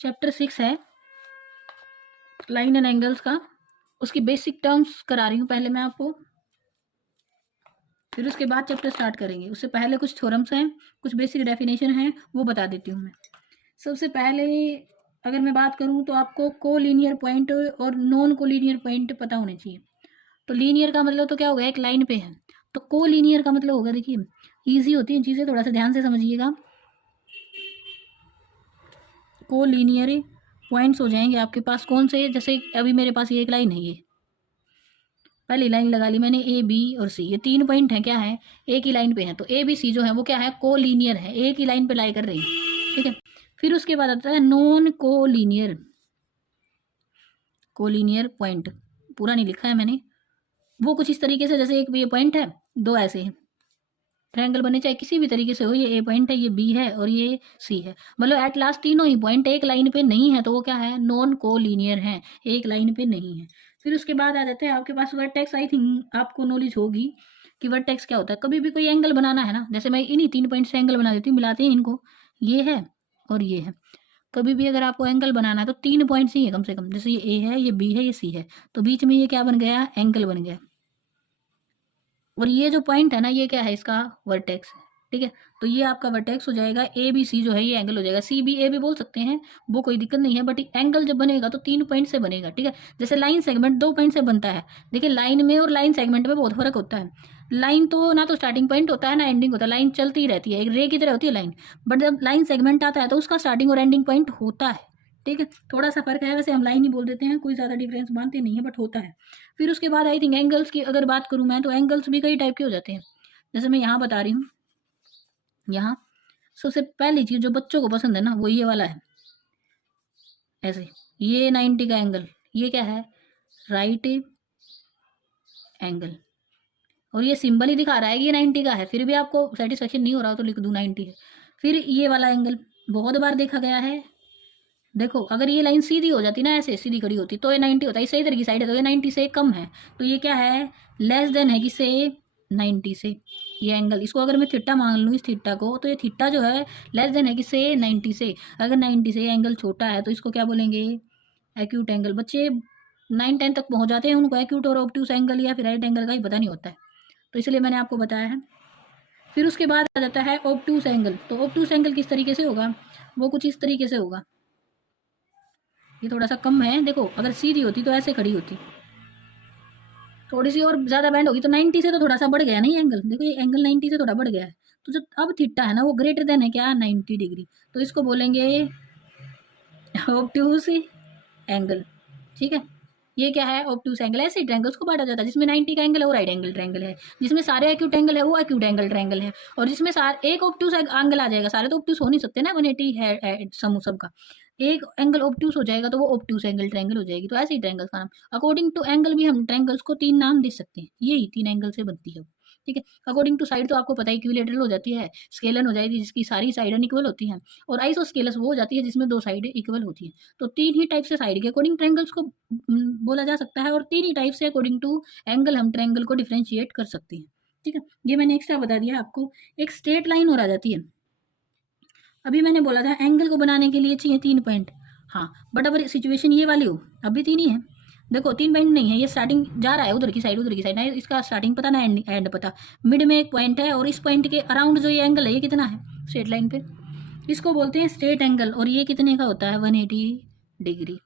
Chapter 6 है line and angles का, उसकी बेसिक टर्म्स करा रही हूँ पहले मैं आपको, फिर उसके बाद चैप्टर स्टार्ट करेंगे। उससे पहले कुछ थ्योरम्स हैं, कुछ बेसिक डेफिनेशन हैं, वो बता देती हूँ मैं। सबसे पहले अगर मैं बात करूँ तो आपको कोलिनियर पॉइंट और नॉन कोलिनियर पॉइंट पता होने चाहिए। तो लीनियर का मतलब तो क्या होगा, एक लाइन पे है। तो कोलिनियर का मतलब होगा, देखिए ईजी होती है चीज़ें, थोड़ा सा ध्यान से समझिएगा। कोलिनियर पॉइंट्स हो जाएंगे आपके पास कौन से, जैसे अभी मेरे पास ये एक लाइन है, ये पहली लाइन लगा ली मैंने, ए बी और सी, ये 3 पॉइंट हैं, क्या है, एक ही लाइन पे है। तो ए बी सी जो है वो क्या है, कोलिनियर है, एक ही लाइन पे लाई कर रही है, ठीक है। फिर उसके बाद आता है नॉन कोलिनियर, कोलिनियर पॉइंट पूरा नहीं लिखा है मैंने, वो कुछ इस तरीके से, जैसे एक ये पॉइंट है, दो ऐसे हैं, ट्रायंगल बने चाहे किसी भी तरीके से हो, ये ए पॉइंट है, ये बी है और ये सी है, मतलब एट लास्ट तीनों ही पॉइंट एक लाइन पे नहीं है, तो वो क्या है, नॉन कोलिनियर है, एक लाइन पे नहीं है। फिर उसके बाद आ जाते हैं आपके पास वर्टेक्स। आई थिंक आपको नॉलेज होगी कि वर्टेक्स क्या होता है। कभी भी कोई एंगल बनाना है ना, जैसे मैं इन्हीं 3 पॉइंट से एंगल बना देती हूँ, मिलाते हैं इनको, ये है और ये है। कभी भी अगर आपको एंगल बनाना है तो 3 पॉइंट्स ही है कम से कम, जैसे ये ए है, ये बी है, ये सी है, तो बीच में ये क्या बन गया, एंगल बन गया। और ये जो पॉइंट है ना, ये क्या है, इसका वर्टेक्स है, ठीक है। तो ये आपका वर्टेक्स हो जाएगा, ए बी सी जो है ये एंगल हो जाएगा, सी बी ए भी बोल सकते हैं, वो कोई दिक्कत नहीं है, बट एंगल जब बनेगा तो 3 पॉइंट से बनेगा, ठीक है। जैसे लाइन सेगमेंट 2 पॉइंट से बनता है, देखिए लाइन में और लाइन सेगमेंट में बहुत फर्क होता है। लाइन तो ना तो स्टार्टिंग पॉइंट होता है ना एंडिंग होता है, लाइन चलती ही रहती है, एक रे की तरह होती है लाइन, बट जब लाइन सेगमेंट आता है तो उसका स्टार्टिंग और एंडिंग पॉइंट होता है, ठीक है। थोड़ा सा फर्क है, वैसे हम लाइन ही बोल देते हैं, कोई ज़्यादा डिफरेंस मानते नहीं है, बट होता है। फिर उसके बाद आई थिंक एंगल्स की अगर बात करूँ मैं, तो एंगल्स भी कई टाइप के हो जाते हैं, जैसे मैं यहाँ बता रही हूँ। यहाँ सबसे पहली चीज़ जो बच्चों को पसंद है ना, वो ये वाला है, ऐसे ये 90 का एंगल, ये क्या है, राइट एंगल, और ये सिंबल ही दिखा रहा है कि ये 90 का है, फिर भी आपको सेटिस्फेक्शन नहीं हो रहा तो लिख दूँ 90 है। फिर ये वाला एंगल बहुत बार देखा गया है, देखो अगर ये लाइन सीधी हो जाती ना, ऐसे सीधी खड़ी होती तो ये 90 होता है, सही तरह की साइड है तो ये 90 से कम है, तो ये क्या है, लेस देन है किससे, 90 से। ये एंगल, इसको अगर मैं थीटा मान लूँ इस थीटा को, तो ये थीटा जो है लेस देन है किससे, 90 से। अगर 90 से ये एंगल छोटा है तो इसको क्या बोलेंगे, एक्यूट एंगल। बच्चे 9-10 तक पहुँच जाते हैं, उनको एक्यूट और ऑब्ट्यूस एंगल या फिर राइट एंगल का ही पता नहीं होता है, तो इसलिए मैंने आपको बताया है। फिर उसके बाद आ जाता है ऑब्ट्यूस एंगल। तो ऑब्ट्यूस एंगल किस तरीके से होगा, वो कुछ इस तरीके से होगा, ये थोड़ा सा कम है, देखो अगर सीधी होती तो ऐसे खड़ी होती, थोड़ी सी और ज़्यादा बैंड होगी तो 90 से तो थोड़ा सा बढ़ गया नहीं एंगल, देखो ये एंगल 90 से थोड़ा बढ़ गया है, तो जो अब थीटा है ना वो ग्रेटर देन है क्या, 90 डिग्री, तो इसको बोलेंगे ऑब्ट्यूस एंगल, ठीक है। ये क्या है, ऑब्ट्यूस एंगल। ऐसे ट्रायंगल्स को बांटा जाता है, जिसमें 90 का एंगल है वो राइट एंगल ट्रायंगल है, जिसमें सारे एक्यूट एंगल है वो एक्यूट एंगल ट्रायंगल है, और जिसमें सारे एक ऑब्ट्यूस एंगल आ जाएगा, सारे तो ऑब्ट्यूस हो नहीं सकते ना, 180 है समूह सबका, एक एंगल ऑब्ट्यूस हो जाएगा तो वो ऑब्ट्यूस एंगल ट्रायंगल हो जाएगी। तो ऐसे ही ट्रायंगल्स का नाम, अकॉर्डिंग टू एंगल भी हम ट्रायंगल्स को 3 नाम दे सकते हैं, यही 3 एंगल से बनती है, ठीक है। अकॉर्डिंग टू साइड तो आपको पता है इक्विलेटरल हो जाती है, स्केलन हो जाएगी जिसकी सारी साइड अनइक्वल होती हैं, और आइसोस्केलस वो हो जाती है जिसमें 2 साइड इक्वल होती है। तो 3 ही टाइप से साइड के अकॉर्डिंग ट्रायंगल्स को बोला जा सकता है, और 3 ही टाइप से अकॉर्डिंग टू एंगल हम ट्रायंगल को डिफ्रेंशिएट कर सकते हैं, ठीक है। ये मैंने एक्स्ट्रा बता दिया आपको। एक स्ट्रेट लाइन और आ जाती है, अभी मैंने बोला था एंगल को बनाने के लिए चाहिए 3 पॉइंट, हाँ, बट अगर सिचुएशन ये वाली हो, अभी 3 ही है, देखो 3 पॉइंट नहीं है, ये स्टार्टिंग जा रहा है उधर की साइड, उधर की साइड ना, इसका स्टार्टिंग पता ना एंड पता, मिड में एक पॉइंट है, और इस पॉइंट के अराउंड जो ये एंगल है ये कितना है स्ट्रेट लाइन पे, इसको बोलते हैं स्ट्रेट एंगल, और ये कितने का होता है, 180 डिग्री,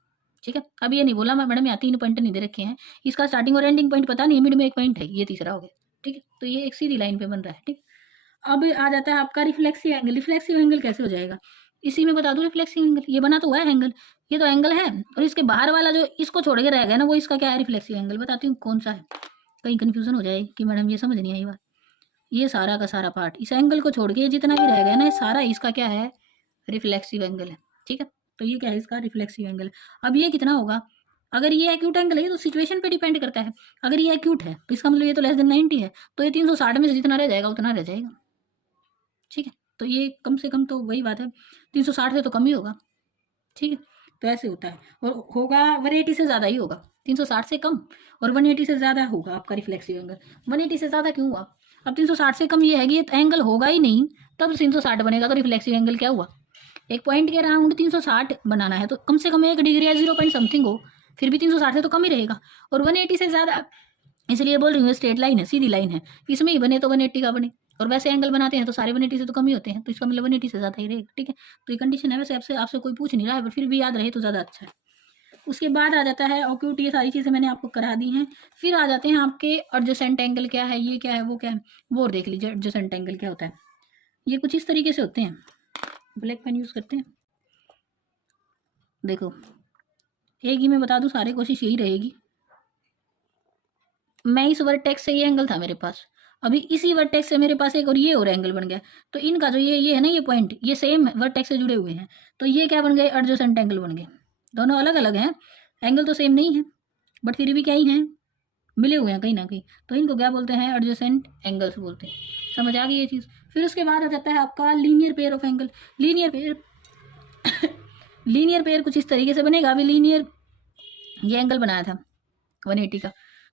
ठीक है। अब ये नहीं बोला मैं मैडम यहाँ 3 पॉइंट नहीं दे रखे हैं, इसका स्टार्टिंग और एंडिंग पॉइंट पता नहीं, मिड में एक पॉइंट है, ये तीसरा हो गया, ठीक है। तो ये एक सीधी लाइन पे बन रहा है, ठीक। अब आ जाता है आपका रिफ्लेक्सिव एंगल। रिफ्लेक्सिव एंगल कैसे हो जाएगा, इसी में बता दूं, रिफ्लेक्सिव एंगल ये बना तो हुआ है एंगल, ये तो एंगल है, और इसके बाहर वाला जो इसको छोड़ के रह गया ना, वो इसका क्या है, रिफ्लेक्सिव एंगल। बताती हूँ कौन सा है, कहीं कंफ्यूजन हो जाए कि मैडम ये समझ नहीं आई बात। ये सारा का सारा पार्ट, इस एंगल को छोड़ के जितना भी रह गया ना, ये सारा इसका क्या है, रिफ्लेक्सिव एंगल है, ठीक है। तो ये क्या है, इसका रिफ्लेक्सिव एंगल। अब ये कितना होगा, अगर ये एक्यूट एंगल है तो सिचुएशन पे डिपेंड करता है, अगर ये एक्यूट है तो इसका मतलब ये तो लेस देन 90 है, तो ये 360 में से जितना रह जाएगा उतना रह जाएगा, ठीक है। तो ये कम से कम तो वही बात है, 360 से तो कम ही होगा, ठीक है। तो ऐसे होता है, और होगा 180 से ज़्यादा ही होगा, 360 से कम और 180 से ज़्यादा होगा आपका रिफ्लेक्सिव एंगल। 180 से ज़्यादा क्यों हुआ, अब 360 से कम ये है कि ये एंगल होगा ही नहीं, तब 360 बनेगा, तो रिफ्लेक्सिव एंगल क्या हुआ, एक पॉइंट के अराउंड 360 बनाना है तो कम से कम 1 डिग्री या 0 पॉइंट समथिंग हो, फिर भी 360 से तो कम ही रहेगा। और 180 से ज़्यादा, इसलिए बोल रही हूँ स्ट्रेट लाइन है, सीधी लाइन है, इसमें ही बने तो 180 का बने। और वैसे एंगल बनाते हैं तो सारे 180 से तो कम ही होते हैं, तो इसका मतलब 180 से ज़्यादा ही रहेगा। ठीक है, तो ये कंडीशन है। वैसे आपसे आपसे कोई पूछ नहीं रहा है, पर फिर भी याद रहे तो ज़्यादा अच्छा है। उसके बाद आ जाता है ऑक्यूट, ये सारी चीज़ें मैंने आपको करा दी हैं। फिर आ जाते हैं आपके एडजेसेंट एंगल क्या है, ये क्या है, वो क्या है, वो देख लीजिए। एडजेसेंट एंगल क्या होता है, ये कुछ इस तरीके से होते हैं। ब्लैक पेन यूज़ करते हैं। देखो एक ही मैं बता दूं, सारे कोशिश यही रहेगी। मैं इस वर्टेक्स से ये एंगल था मेरे पास, अभी इसी वर्टेक्स से मेरे पास एक और ये और एंगल बन गया, तो इनका जो ये है ना, ये पॉइंट ये सेम वर्टेक्स से जुड़े हुए हैं, तो ये क्या बन गए, एडजेसेंट एंगल बन गए। दोनों अलग अलग हैं, एंगल तो सेम नहीं है, बट फिर भी क्या ही हैं, मिले हुए हैं कहीं ना कहीं, तो इनको क्या बोलते हैं, एडजेसेंट एंगल्स बोलते हैं। समझ आ गई ये चीज़। फिर उसके बाद आ जाता है आपका linear pair of angle. Linear pair linear pair कुछ इस तरीके से बनेगा। अभी लीनियर ये एंगल बनाया था 180 का,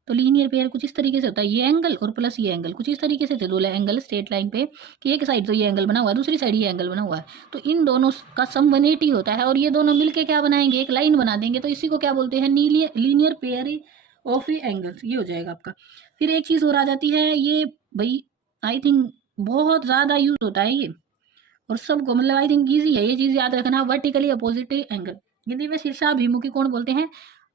तो लीनियर पेयर कुछ इस तरीके से होता है, ये एंगल और प्लस ये एंगल कुछ इस तरीके से थे, दो एंगल स्ट्रेट लाइन पे, कि एक साइड तो ये एंगल बना हुआ है, दूसरी साइड ये एंगल बना हुआ है, तो इन दोनों का सम 180 होता है, और ये दोनों मिलके क्या बनाएंगे, एक लाइन बना देंगे, तो इसी को क्या बोलते हैं, लीनियर पेयर ऑफ एंगल्स, ये हो जाएगा आपका। फिर एक चीज़ और आ जाती है, ये भाई आई थिंक बहुत ज़्यादा यूज होता है ये, और सबको मतलब आई थिंक ईजी है ये चीज़ याद रखना, वर्टिकली अपोजिट एंगल। हिंदी में शीर्षाभिमुखी कोण बोलते हैं।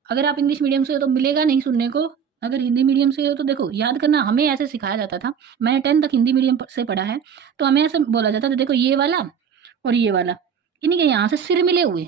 अगर आप इंग्लिश मीडियम से हो तो मिलेगा नहीं सुनने को, अगर हिंदी मीडियम से हो तो देखो याद करना, हमें ऐसे सिखाया जाता था, मैंने 10 तक हिंदी मीडियम से पढ़ा है, तो हमें ऐसे बोला जाता था, देखो ये वाला और ये वाला, इन्हीं के यहाँ से सिर मिले हुए,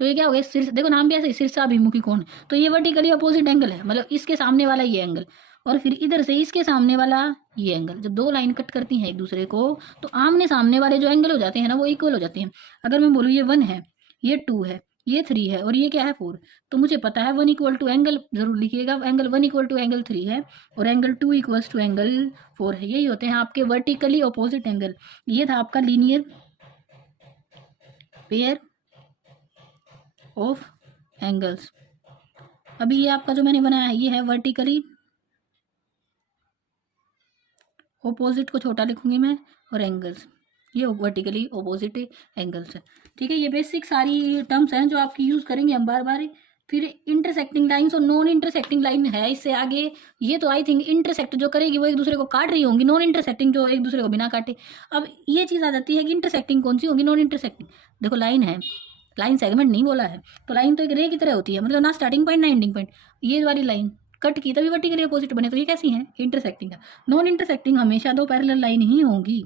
तो ये क्या हो गया, सिर, देखो नाम भी ऐसे शीर्षाभिमुखी कोण, तो ये वर्टिकली अपोजिट एंगल है, मतलब इसके सामने वाला ये एंगल, और फिर इधर से इसके सामने वाला ये एंगल, जब दो लाइन कट करती हैं एक दूसरे को, तो आमने सामने वाले जो एंगल हो जाते हैं ना, वो इक्वल हो जाते हैं। अगर मैं बोलूँ ये 1 है, ये 2 है, ये 3 है, और ये क्या है 4, तो मुझे पता है 1 इक्वल टू एंगल, जरूर लिखिएगा, एंगल 1 इक्वल टू एंगल 3 है, और एंगल 2 इक्वल्स टू एंगल 4 है। यही होते हैं आपके वर्टिकली अपोजिट एंगल। ये था आपका लीनियर पेयर ऑफ एंगल्स। अभी ये आपका जो मैंने बनाया है, ये है वर्टिकली ओपोजिट को छोटा लिखूंगी मैं, और एंगल्स, ये वर्टिकली ओपोजिट एंगल्स है। ठीक है, ये बेसिक सारी टर्म्स हैं जो आपकी यूज़ करेंगे हम बार बार। फिर इंटरसेक्टिंग लाइन्स और नॉन इंटरसेक्टिंग लाइन है इससे आगे, ये तो आई थिंक इंटरसेक्ट जो करेगी वो एक दूसरे को काट रही होंगी, नॉन इंटरसेक्टिंग जो एक दूसरे को बिना काटे। अब ये चीज़ आ जाती है कि इंटरसेक्टिंग कौन सी होगी, नॉन इंटरसेक्टिंग। देखो लाइन है, लाइन सेगमेंट नहीं बोला है, तो लाइन तो एक रे की तरह होती है, मतलब ना स्टार्टिंग पॉइंट ना एंडिंग पॉइंट। ये वाली लाइन कट की तभी वर्टिकली अपोजिट बने, तो ये कैसी है, इंटरसेक्टिंग है। नॉन इंटरसेक्टिंग हमेशा दो पैरेलल लाइन ही होंगी,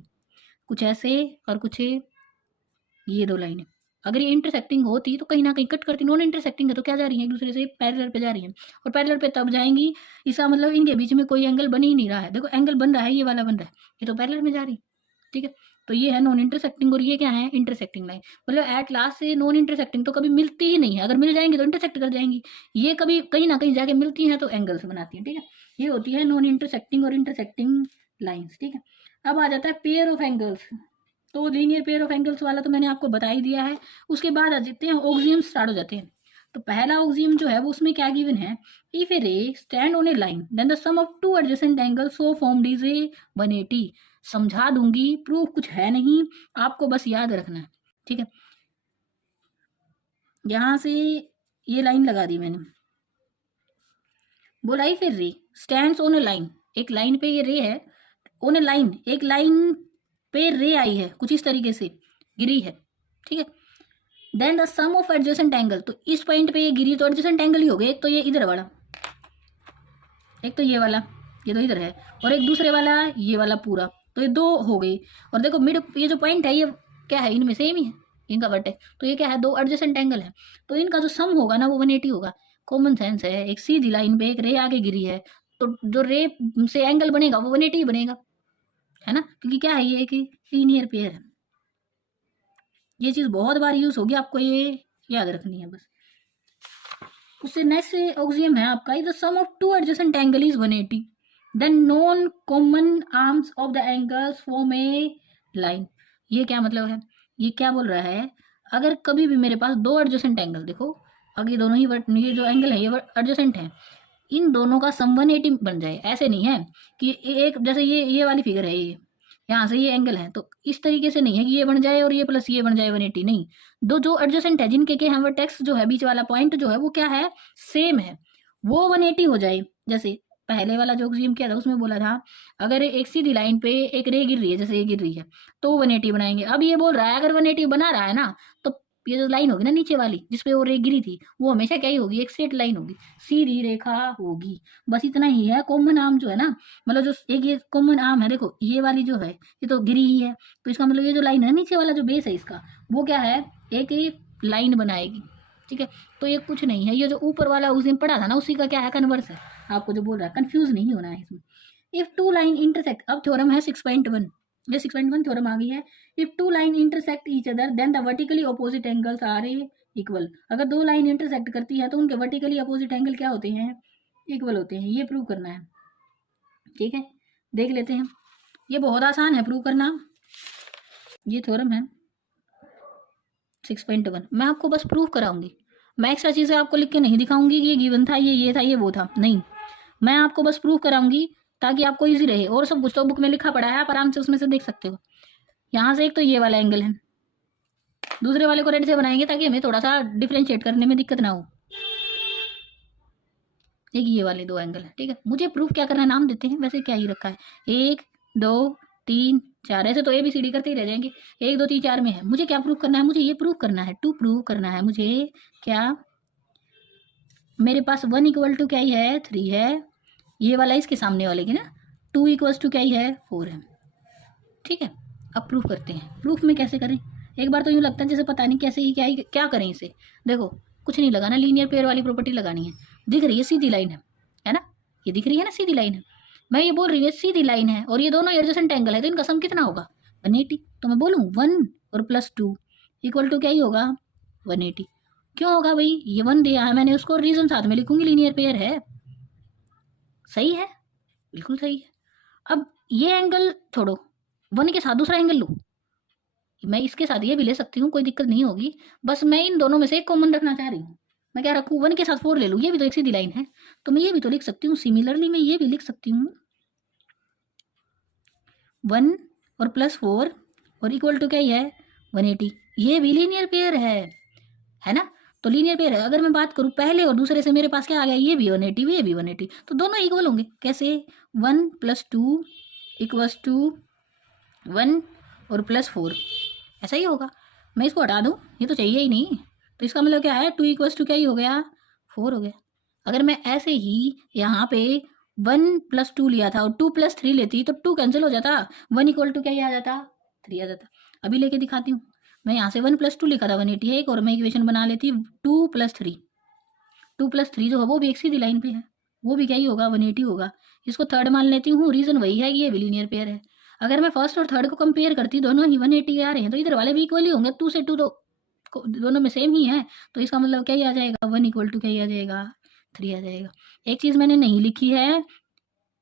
कुछ ऐसे और कुछ ये दो लाइनें। अगर ये इंटरसेक्टिंग होती तो कहीं ना कहीं कट करती, नॉन इंटरसेक्टिंग है तो क्या जा रही है, एक दूसरे से पैरेलल पे जा रही हैं, और पैरेलल पे तब जाएंगी, इसका मतलब इनके बीच में कोई एंगल बन ही नहीं रहा है। देखो एंगल बन रहा है, ये वाला बन रहा है, ये तो पैरेलल में जा रही है। ठीक है, तो ये है नॉन इंटरसेक्टिंग, और ये क्या है, इंटरसेक्टिंग लाइन। मतलब एट लास्ट से नॉन इंटरसेक्टिंग तो कभी मिलती ही नहीं है, अगर मिल जाएंगी तो इंटरसेक्ट कर जाएंगी, ये कभी कहीं ना कहीं जाके मिलती हैं तो एंगल्स बनाती हैं। ठीक है, ये होती है नॉन इंटरसेक्टिंग और इंटरसेक्टिंग लाइन्स। ठीक है, अब आ जाता है पेयर ऑफ एंगल्स। तो लीनियर पेयर ऑफ एंगल्स वाला तो मैंने आपको बता ही दिया है। उसके बाद आ जाते हैं ऑक्सियम, स्टार्ट हो जाते हैं। तो पहला ऑक्सियम जो है वो उसमें क्या गिवन है, if a ray stand on a line then the sum of two adjacent angle so formed is a 180। समझा दूंगी, प्रूफ कुछ है नहीं, आपको बस याद रखना है। ठीक है, यहां से ये लाइन लगा दी मैंने, बोला फिर रे स्टैंड्स ऑन ए लाइन, एक लाइन पे ये रे है, ऑन ए लाइन, एक लाइन पे रे आई है, कुछ इस तरीके से गिरी है। ठीक है, then the sum of adjacent angle, तो इस पॉइंट पे ये गिरी तो एडजेसेंट एंगल ही हो गए, एक तो ये इधर वाला, एक तो ये वाला, ये तो इधर है, और एक दूसरे वाला ये वाला पूरा, तो ये दो हो गई। और देखो मिड, ये जो पॉइंट है ये क्या है, इनमें सेम ही है, इनका वर्टेक्स, तो ये क्या है, दो एडजेसेंट एंगल है, तो इनका जो सम होगा ना वो 180 होगा। कॉमन सेंस है, एक सीधी लाइन पे एक रे आगे गिरी है, तो जो रे से एंगल बनेगा वो 180 ही बनेगा, है ना, क्योंकि क्या है, ये एक लीनियर पेयर है। ये चीज़ बहुत बार यूज होगी, आपको ये याद रखनी है बस। उससे नेक्स्ट ऑक्सियम है आपका, the sum of two adjacent angle is 180, then non common arms of the angles form a line. ये क्या मतलब है, ये क्या बोल रहा है, अगर कभी भी मेरे पास दो एडजेसेंट एंगल, देखो अगर ये दोनों ही ये जो एंगल है ये एडजेसेंट है, इन दोनों का सम 180 बन जाए, ऐसे नहीं है कि एक, जैसे ये वाली फिगर है, ये यहाँ से ये एंगल है, तो इस तरीके से नहीं है कि ये बन जाए और ये प्लस ये बन जाए 180, नहीं। दो जो एडजेसेंट है जिनके के हम टेक्स्ट जो है बीच वाला पॉइंट जो है वो क्या है, सेम है, वो 180 हो जाए। जैसे पहले वाला जो एग्जाम किया था उसमें बोला था अगर एक सीधी लाइन पे एक रे गिर रही है, जैसे ये गिर रही है, तो 180 बनाएंगे। अब ये बोल रहा है अगर 180 बना रहा है ना, तो ये जो लाइन होगी ना नीचे वाली जिसपे वो रे गिरी थी, वो हमेशा क्या ही होगी, एक स्ट्रेट लाइन होगी, सीधी रेखा होगी। बस इतना ही है कॉमन आर्म जो है ना, मतलब जो एक ये कॉमन आर्म है, देखो ये वाली जो है ये तो गिरी ही है, तो इसका मतलब ये जो लाइन है नीचे वाला जो बेस है इसका, वो क्या है, एक ये लाइन बनाएगी। ठीक है, तो ये कुछ नहीं है, ये जो ऊपर वाला उस दिन पढ़ा था ना उसी का क्या है, कन्वर्स है। आपको जो बोल रहा है कंफ्यूज नहीं होना है इसमें। इफ टू लाइन इंटरसेक्ट, अब थ्योरम है 6.1, ये 6.1 थ्योरम आ गई है। If two line intersect each other then the vertically opposite angles are equal. अगर दो लाइन इंटरसेक्ट करती है तो उनके वर्टिकली अपोजिट एंगल क्या होते हैं, इक्वल होते हैं। ये प्रूव करना है। ठीक है, देख लेते हैं, ये बहुत आसान है प्रूव करना। ये थ्योरम है 6.1, मैं आपको बस प्रूव कराऊंगी, मैं एक्स्ट्रा चीज़ें आपको लिख के नहीं दिखाऊंगी कि ये गिवन था, ये था, ये वो था, नहीं। मैं आपको बस प्रूव कराऊंगी ताकि आपको इजी रहे, और सब कुछ तो बुक में लिखा पड़ा है, आप आराम से उसमें से देख सकते हो। यहाँ से एक तो ये वाला एंगल है, दूसरे वाले को रेड से बनाएंगे ताकि हमें थोड़ा सा डिफ्रेंशिएट करने में दिक्कत ना हो। एक ये वाले दो एंगल है। ठीक है, मुझे प्रूफ क्या करना है, नाम देते हैं, वैसे क्या ही रखा है, 1 2 3 4, ऐसे तो ABCD करते ही रह जाएंगे। 1 2 3 4 में है, मुझे क्या प्रूफ करना है, मुझे ये प्रूफ करना है, टू प्रूव करना है मुझे क्या, मेरे पास 1 इक्वल टू क्या ही है, 3 है, ये वाला इसके सामने वाले की ना, 2 इक्वल्स टू क्या ही है, 4 है। ठीक है, अब प्रूफ करते हैं। प्रूफ में कैसे करें, एक बार तो यूँ लगता है जैसे पता नहीं कैसे ही क्या करें इसे। देखो कुछ नहीं लगाना, लीनियर पेयर वाली प्रॉपर्टी लगानी है। दिख रही है सीधी लाइन है ना, ये दिख रही है ना सीधी लाइन है, मैं ये बोल रही हूँ सीधी लाइन है और ये दोनों एडजेसेंट एंगल है, तो इनका सम कितना होगा, 180। तो मैं बोलूँ 1 और +2 इक्वल टू क्या ही होगा, 180। क्यों होगा भाई, ये 1 दिया है मैंने, उसको रीजन साथ में लिखूंगी, लीनियर पेयर है। सही है, बिल्कुल सही है। अब ये एंगल छोड़ो, 1 के साथ दूसरा एंगल लूँ, मैं इसके साथ ये भी ले सकती हूँ, कोई दिक्कत नहीं होगी, बस मैं इन दोनों में से एक कॉमन रखना चाह रही हूँ। मैं क्या रखूँ, 1 के साथ 4 ले लूँ, ये भी तो एक सीधी लाइन है, तो मैं ये भी तो लिख सकती हूँ। सिमिलरली मैं ये भी लिख सकती हूँ 1 और +4 और इक्वल टू क्या ही है, 180। ये भी लीनियर पेयर है ना, तो लीनियर पेयर है। अगर मैं बात करूँ पहले और दूसरे से, मेरे पास क्या आ गया, ये भी 180, ये भी 180, तो दोनों इक्वल होंगे। कैसे, 1 + 2 इक्वल्स टू 1 और +4, ऐसा ही होगा। मैं इसको हटा दूँ, ये तो चाहिए ही नहीं, तो इसका मतलब क्या है, 2 इक्वल्स टू क्या ही हो गया, 4 हो गया। अगर मैं ऐसे ही यहाँ पे 1 + 2 लिया था और 2 + 3 लेती तो 2 कैंसिल हो जाता, 1 इक्वल टू क्या ही आ जाता, 3 आ जाता। अभी लेके दिखाती हूँ, मैं यहाँ से 1 + 2 लिखा था 180 है, एक और मैं इक्वेशन बना लेती 2 + 3, 2 + 3 जो है वो भी एक सीधी लाइन पे है, वो भी क्या ही होगा, 180 होगा। इसको थर्ड मान लेती हूँ, रीज़न वही है कि ये भी लीनियर पेयर है। अगर मैं फर्स्ट और थर्ड को कंपेयर करती, दोनों ही 180 आ रहे हैं, तो इधर वाले भी इक्वल ही होंगे, 2 से 2 तो दोनों में सेम ही है, तो इसका मतलब क्या ही आ जाएगा, 1 इक्वल टू क्या ही आ जाएगा, 3 आ जाएगा। एक चीज़ मैंने नहीं लिखी है,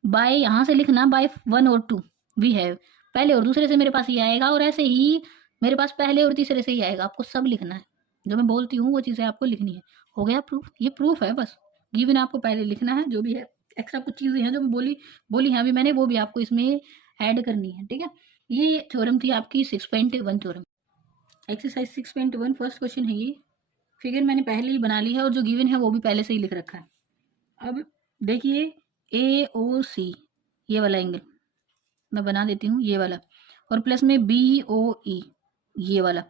बाय यहाँ से लिखना, बाय 1 और 2 भी है, पहले और दूसरे से मेरे पास ये आएगा, और ऐसे ही मेरे पास पहले और तीसरे से ही आएगा। आपको सब लिखना है, जो मैं बोलती हूँ वो चीज़ें आपको लिखनी है। हो गया प्रूफ, ये प्रूफ है, बस गिवन आपको पहले लिखना है, जो भी है एक्स्ट्रा कुछ चीज़ें हैं जो मैं बोली हैं अभी मैंने, वो भी आपको इसमें ऐड करनी है। ठीक है, ये थ्योरम थी आपकी 6.1 थ्योरम। एक्सरसाइज 6.1 फर्स्ट क्वेश्चन है ये। फिगर मैंने पहले ही बना ली है और जो गिवन है वो भी पहले से ही लिख रखा है। अब देखिए AOC, ये वाला एंगल मैं बना देती हूँ, ये वाला, और प्लस में BOE, ये वाला,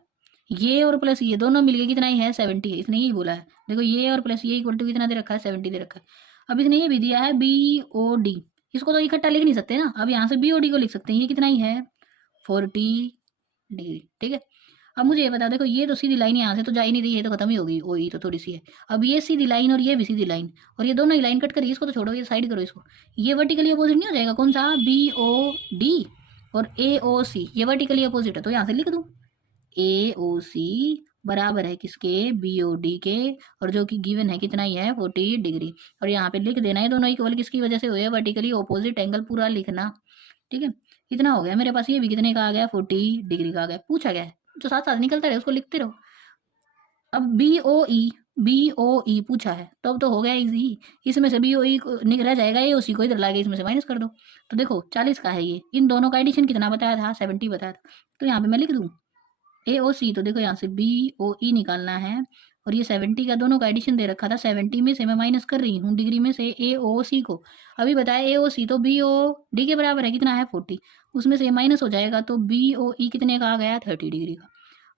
ये और प्लस ये दोनों मिलके कितना ही है, 70 है। इसने यही बोला है, देखो ये और प्लस ये इक्वल टू कितना दे रखा है, 70 दे रखा है। अब इसने ये भी दिया है BOD, इसको तो इकट्ठा लिख नहीं सकते ना, अब यहाँ से BOD को लिख सकते हैं, ये कितना ही है, 40 डिग्री। ठीक है, अब मुझे ये बता, देखो ये तो सीधी लाइन यहाँ से तो जा ही नहीं रही है, तो खत्म ही होगी, OE तो थोड़ी सी है। अब ये सीधी लाइन और ये भी सीधी लाइन, और ये दोनों ही लाइन कट करिए, इसको तो छोड़ो, ये साइड करो इसको, ये वर्टिकली अपोजिट नहीं हो जाएगा, कौन सा, BOD और AOC, ये वर्टिकली अपोजिट है, तो यहाँ से लिख दूँ AOC बराबर है किसके, BOD के, और जो कि गिवन है कितना ही है, 40 डिग्री, और यहाँ पे लिख देना है दोनों इक्वल किसकी वजह से हुए, वर्टिकली अपोजिट एंगल, पूरा लिखना। ठीक है, इतना हो गया मेरे पास, ये भी कितने का आ गया, 40 डिग्री का आ गया। पूछा गया है, जो साथ साथ निकलता रहे उसको लिखते रहो। अब BOE BOE पूछा है तब तो हो गया इजी। इसमें से BOE रह जाएगा, AOC को इधर लाके इसमें से माइनस कर दो। तो देखो 40 का है ये, इन दोनों का एडिशन कितना बताया था, 70 बताया था। तो यहाँ पे मैं लिख दूँ AOC, तो देखो यहाँ से BOE निकालना है, और ये 70 का दोनों का एडिशन दे रखा था, 70 में से मैं माइनस कर रही हूँ डिग्री में से AOC को। अभी बताया AOC तो BOD के बराबर है, कितना है 40, उसमें से माइनस हो जाएगा, तो BOE कितने का आ गया 30 डिग्री का।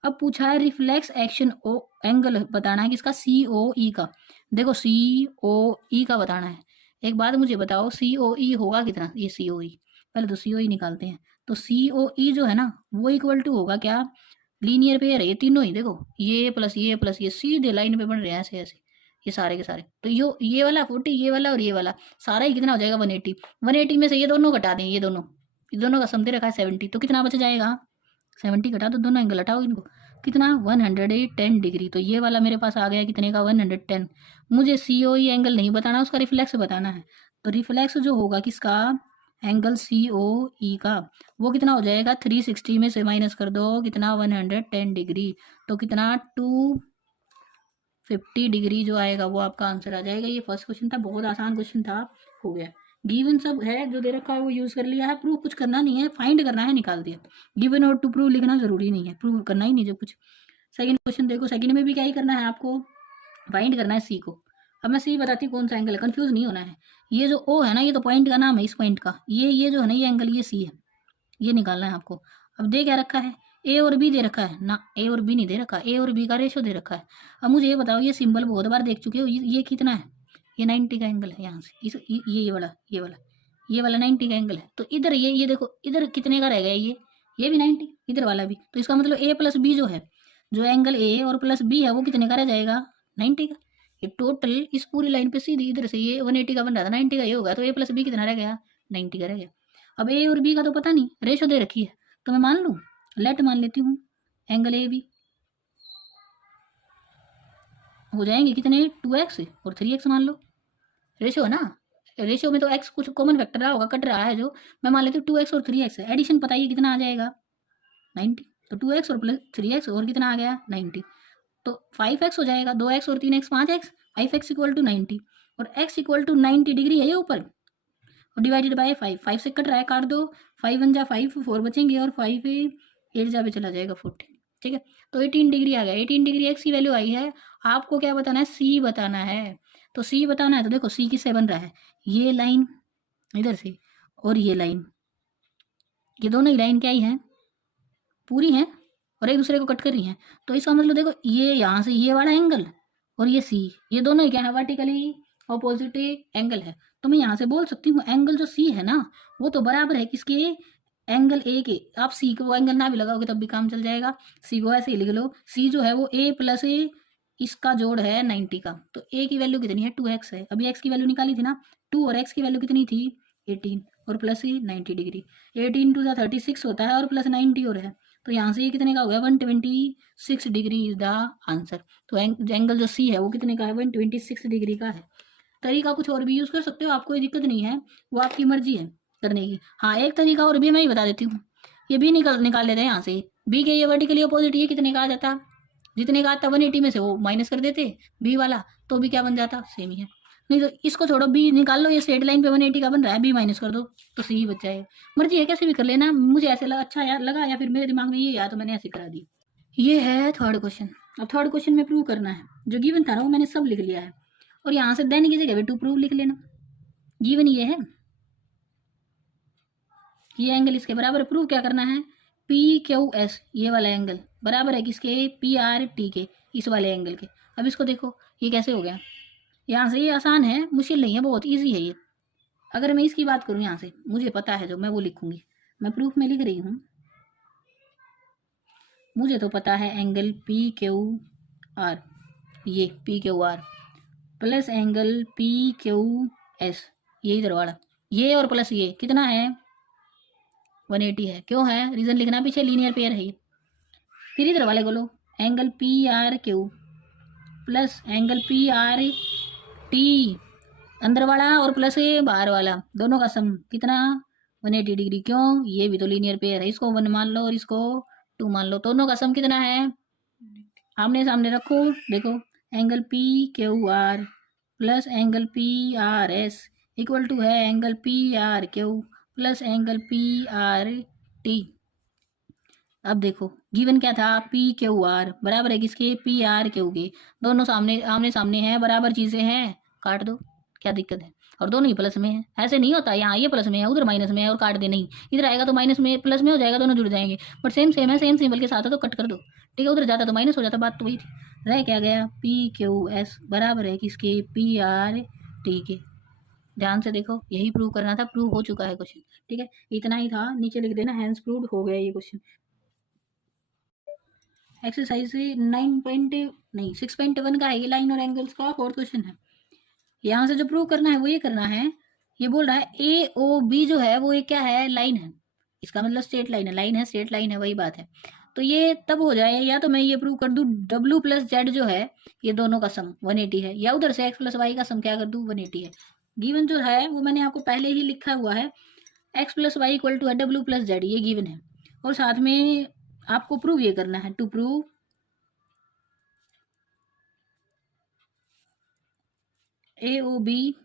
अब पूछा है रिफ्लेक्स एक्शन ओ एंगल बताना है किसका, COE का। देखो COE का बताना है। एक बात मुझे बताओ, COE होगा कितना, ये COE, पहले तो COE निकालते हैं। तो COE जो है ना वो इक्वल टू होगा क्या, लीनियर पेयर है ये तीनों ही, देखो ये प्लस ये सीधे लाइन पे बन रहे हैं ऐसे ऐसे, ये सारे के सारे। तो ये वाला 40, ये वाला और ये वाला सारा ही कितना हो जाएगा 180। 180 में से ये दोनों घटा दें, ये दोनों का सम दे रखा है 70, तो कितना बच जाएगा 70 घटा दो, दोनों एंगल हटाओ इनको, कितना 110 डिग्री। तो ये वाला मेरे पास आ गया कितने का 110। मुझे COE एंगल नहीं बताना, उसका रिफ्लेक्स बताना है। तो रिफ्लेक्स जो होगा किसका, एंगल COE का, वो कितना हो जाएगा 360 में से माइनस कर दो कितना 110 डिग्री, तो कितना 250 डिग्री जो आएगा वो आपका आंसर आ जाएगा। ये फर्स्ट क्वेश्चन था, बहुत आसान क्वेश्चन था, हो गया। गिवन सब है जो दे रखा है वो यूज कर लिया है, प्रूफ कुछ करना नहीं है, फाइंड करना है, निकाल दिया। गिवन और टू प्रूव लिखना जरूरी नहीं है, प्रूव करना ही नहीं जो कुछ। सेकंड क्वेश्चन देखो, सेकंड में भी क्या ही करना है आपको, फाइंड करना है C को। अब मैं C बताती हूँ कौन सा एंगल है, कंफ्यूज नहीं होना है। ये जो O है ना, ये तो पॉइंट का नाम है, इस पॉइंट का ये जो है ना ये एंगल, ये C है, ये निकालना है आपको। अब दे क्या रखा है, A और B दे रखा है ना, A और B नहीं दे रखा, A और B का रेशो दे रखा है। अब मुझे ये बताओ, ये सिंबल बहुत बार देख चुके हो, ये कितना है, ये 90 का एंगल है यहाँ से, इस ये वाला 90 का एंगल है। तो इधर ये देखो, इधर कितने का रह गया, ये भी 90, इधर वाला भी। तो इसका मतलब A प्लस B जो है, जो एंगल A और प्लस B है वो कितने का रह जाएगा 90 का। ये टोटल इस पूरी लाइन पे सीधी इधर से ये 180 का बन रहा था, 90 का ये होगा, तो A प्लस B कितना रह गया 90 का रह गया। अब A और B का तो पता नहीं, रेशो दे रखी है, तो मैं मान लूँ, लेट मान लेती हूँ, एंगल AB हो जाएंगे कितने 2x और 3x मान लो, रेशो है ना, रेशियो में तो x कुछ कॉमन फैक्टर रहा होगा, कट रहा है जो, मैं मान लेती हूँ 2x और 3x है। एडिशन बताइए कितना आ जाएगा 90, तो 2x और प्लस 3x और कितना आ गया 90, तो 5x हो जाएगा, 2x और 3x 5x, 5x equal to 90, और x इक्वल टू 90 डिग्री है ये ऊपर, और डिवाइडेड बाय 5, 5 से कट रहा है, काट दो, 5 1 जा 5, 4 बचेंगे, और 5 8 जा पे चला जाएगा 40, ठीक है। तो 18 डिग्री आ गया, 18 डिग्री एक्स की वैल्यू आई है। आपको क्या बताना है, C बताना है। तो C बताना है, तो देखो C किससे बन रहा है, ये लाइन इधर से और ये लाइन, ये दोनों ही लाइन क्या ही है, पूरी हैं और एक दूसरे को कट कर रही हैं। तो इसका मतलब देखो, ये यहाँ से ये वाला एंगल और ये C, ये दोनों ही क्या है, वर्टिकली ऑपोजिट एंगल है। तो मैं यहाँ से बोल सकती हूँ एंगल जो C है ना, वो तो बराबर है किसके, एंगल A के। आप C को एंगल ना भी लगाओगे तब भी काम चल जाएगा, C को ऐसे ही लिख लो, C जो है वो A प्लस इसका जोड़ है 90 का। तो A की वैल्यू कितनी है 2x है, अभी x की वैल्यू निकाली थी ना 2, और x की वैल्यू कितनी थी 18, और प्लस 90 डिग्री, 18 टू 36 होता है, और प्लस 90 और है, तो यहाँ से ये कितने का हो गया 126 डिग्री इज द आंसर। तो एंगल जो C है वो कितने का है 126 डिग्री का है। तरीका कुछ और भी यूज़ कर सकते हो, आप कोई दिक्कत नहीं है, वो आपकी मर्जी है करने की। हाँ एक तरीका और भी मैं ही बता देती हूँ, ये भी निकाल लेते हैं यहाँ से, B के ये वर्टिकली अपोजिट ये कितने का आ जाता, जितने का आता 180 में से वो माइनस कर देते B वाला, तो भी क्या बन जाता सेम ही है। नहीं तो इसको छोड़ो, B निकाल लो, ये स्ट्रेट लाइन पे 180 का बन रहा है, B माइनस कर दो तो C बच जाएगा। मर्जी है कैसे भी कर लेना, मुझे ऐसे अच्छा यार लगा, या फिर मेरे दिमाग में ये आया तो मैंने ऐसे करा दी। ये है थर्ड क्वेश्चन। अब थर्ड क्वेश्चन में प्रूव करना है, जो गिवन था ना वो मैंने सब लिख लिया है, और यहाँ से देन की जगह पे टू प्रूव लिख लेना। गिवन ये है, ये एंगल इसके बराबर, प्रूव क्या करना है, PQS ये वाला एंगल बराबर है किसके, PRT के, इस वाले एंगल के। अब इसको देखो ये कैसे हो गया, यहाँ से ये आसान है, मुश्किल नहीं है, बहुत ईजी है ये। अगर मैं इसकी बात करूँ यहाँ से, मुझे पता है जो मैं वो लिखूंगी, मैं प्रूफ में लिख रही हूँ, मुझे तो पता है एंगल PQR, ये PQR प्लस एंगल PQS ये इधर वाला, ये और प्लस ये कितना है 180 है। क्यों है, रीजन लिखना पीछे, लीनियर पेयर है ये। फिर इधर वाले को लो, angle PRQ plus angle PRT अंदर वाला और प्लस बाहर वाला, दोनों का सम कितना 180 डिग्री। क्यों, ये भी तो लीनियर पेयर है, इसको 1 मान लो और इसको 2 मान लो, दोनों का सम कितना है, आमने सामने रखो देखो angle P Q R plus angle P R S equal to है angle P R Q plus angle P R T. अब देखो गिवन क्या था, पी क्यू आर बराबर है किसके, पी आर क्यू के। दोनों सामने आमने सामने हैं, बराबर चीजें हैं, काट दो, क्या दिक्कत है। और दोनों ही प्लस में है, ऐसे नहीं होता यहाँ ये प्लस में है उधर माइनस में है और काट दे, नहीं इधर आएगा तो माइनस में प्लस में हो जाएगा, दोनों जुड़ जाएंगे। बट सेम सेम है, सेम सिंबल के साथ है तो कट कर दो, ठीक है। उधर जाता तो माइनस हो जाता, बात तो वही थी। रह क्या गया, पी क्यू एस बराबर है किसके, पी आर टी के। ध्यान से देखो, यही प्रूव करना था, प्रूव हो चुका है क्वेश्चन, ठीक है। इतना ही था, नीचे लिख देना हैंस प्रूव्ड हो गया ये क्वेश्चन। एक्सरसाइज 6.1 का है ये, लाइन और एंगल्स का फोर्थ क्वेश्चन है। यहाँ से जो प्रूव करना है वो ये करना है, ये बोल रहा है ए ओ बी जो है वो एक क्या है, लाइन है। इसका मतलब स्ट्रेट लाइन है, लाइन है स्ट्रेट लाइन है, वही बात है। तो ये तब हो जाए या तो मैं ये प्रूव कर दूं डब्ल्यू प्लस जेड जो है ये दोनों का सम 180 है, या उधर से एक्स प्लस वाई का सम क्या कर दूं 180 है। गिवन जो है वो मैंने आपको पहले ही लिखा हुआ है, x plus y equal to है डब्ल्यू प्लस जेड, ये गिवन है। और साथ में आपको प्रूव ये करना है, to prove A O B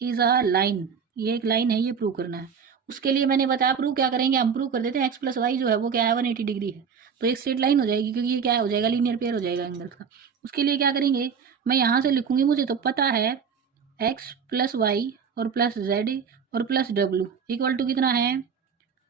is a line, ये एक लाइन है, ये प्रूव करना है। उसके लिए मैंने बताया प्रूव क्या करेंगे, हम प्रूव कर देते हैं एक्स प्लस वाई जो है वो क्या है 180 डिग्री है, तो एक स्ट्रेट लाइन हो जाएगी, क्योंकि ये क्या हो जाएगा, लीनियर पेयर हो जाएगा एंगल का। उसके लिए क्या करेंगे, मैं यहाँ से लिखूंगी, मुझे तो पता है एक्स प्लस वाई और प्लस जेड और प्लस डब्ल्यू इक्वल टू कितना है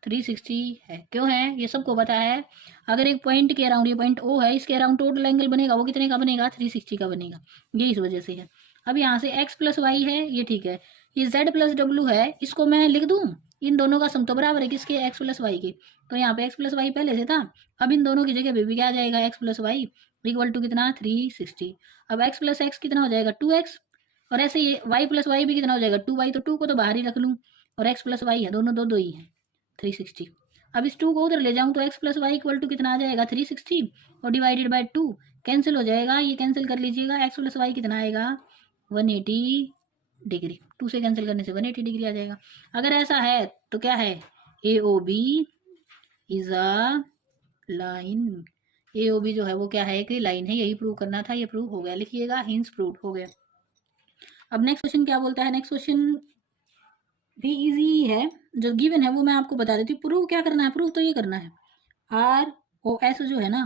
360 है। क्यों है, ये सबको पता है। अगर एक पॉइंट के अराउंड, ये पॉइंट ओ है, इसके अराउंड टोटल एंगल बनेगा वो कितने का बनेगा 360 का बनेगा, ये इस वजह से है। अब यहाँ से x प्लस वाई है, ये ठीक है। ये z प्लस डब्ल्यू है, इसको मैं लिख दूँ, इन दोनों का सम तो बराबर है किसके, x प्लस वाई के। तो यहाँ पे x प्लस वाई पहले से था, अब इन दोनों की जगह पे भी क्या आ जाएगा x plus y equal to कितना 360। अब x प्लस एक्स कितना हो जाएगा 2x, और ऐसे ये y प्लस वाई भी कितना हो जाएगा 2y, तो 2 को तो बाहर ही रख लूँ, और x प्लस वाई है, दोनों दो दो ही है 360। अब इस 2 को उधर ले जाऊँ तो x plus y equal to कितना आ जाएगा 360, और डिवाइडेड बाय 2 कैंसिल हो जाएगा, ये कैंसिल कर लीजिएगा, x प्लस वाई कितना आएगा 180 डिग्री, 2 से कैंसिल करने से 180 डिग्री आ जाएगा। अगर ऐसा है तो क्या है, A O B is a line, A O B जो है वो क्या है, कि लाइन है, यही प्रूव करना था, ये प्रूव हो गया, लिखिएगा हिंस प्रूव हो गया। अब नेक्स्ट क्वेश्चन क्या बोलता है, नेक्स्ट क्वेश्चन भी इजी है, जो गिवन है वो मैं आपको बता देती हूँ। प्रूव क्या करना है, प्रूव तो ये करना है आर ओ एस जो है ना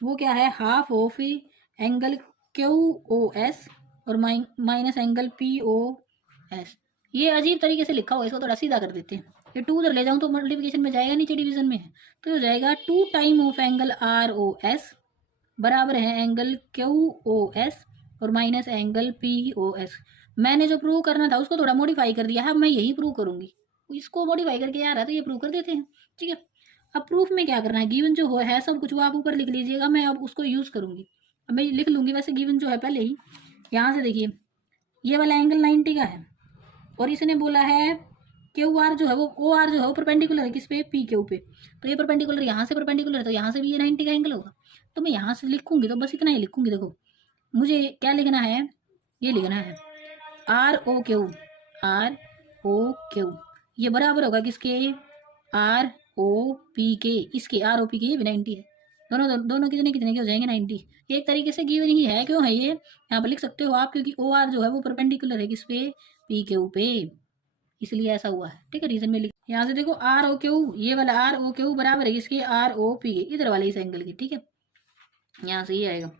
वो क्या है, half of angle Q O S और minus angle P O S. ये अजीब तरीके से लिखा हुआ है, इसको थोड़ा सीधा कर देते हैं। ये 2 उधर ले जाऊँ तो मल्टीप्लिकेशन में जाएगा, नीचे डिवीजन में है, तो हो जाएगा 2 time of angle R O S बराबर है एंगल क्यू ओ एस और minus angle P O S. मैंने जो प्रूव करना था उसको थोड़ा मॉडिफाई कर दिया है, अब मैं यही प्रूव करूंगी, इसको मॉडिफाई करके आ रहा है तो ये प्रूव कर देते हैं, ठीक है। अब प्रूफ में क्या करना है, गिवन जो है सब कुछ वो आप ऊपर लिख लीजिएगा, मैं अब उसको यूज़ करूंगी। अब मैं लिख लूंगी, वैसे गिवन जो है पहले ही। यहाँ से देखिए ये वाला एंगल 90 का है, और इसने बोला है क्यू आर जो है वो ओ आर जो है वो परपेंडिकुलर है किस पे, पी क्यू पे। तो ये परपेंडिकुलर यहाँ से परपेंडिकुलर है, तो यहाँ से भी ये 90 का एंगल होगा। तो मैं यहाँ से लिखूंगी तो बस इतना ही लिखूंगी। देखो मुझे क्या लिखना है, ये लिखना है R O Q, R O Q ये बराबर होगा किसके, आर ओ पी के, इसके आर ओ पी के, ये भी 90 है। दोनों कितने कितने के हो जाएंगे 90। एक तरीके से गिवन ही है, क्यों है ये यहाँ पर लिख सकते हो आप, क्योंकि ओ आर जो है वो परपेंडिकुलर है किस पे, पी क्यू पे, इसलिए ऐसा हुआ है, ठीक है। रीजन में लिख, यहाँ से देखो आर ओ क्यू, ये वाला आर ओ क्यू बराबर है किसके, आर ओ पी के, इधर वाले इस एंगल की, ठीक है। यहाँ से ये आएगा।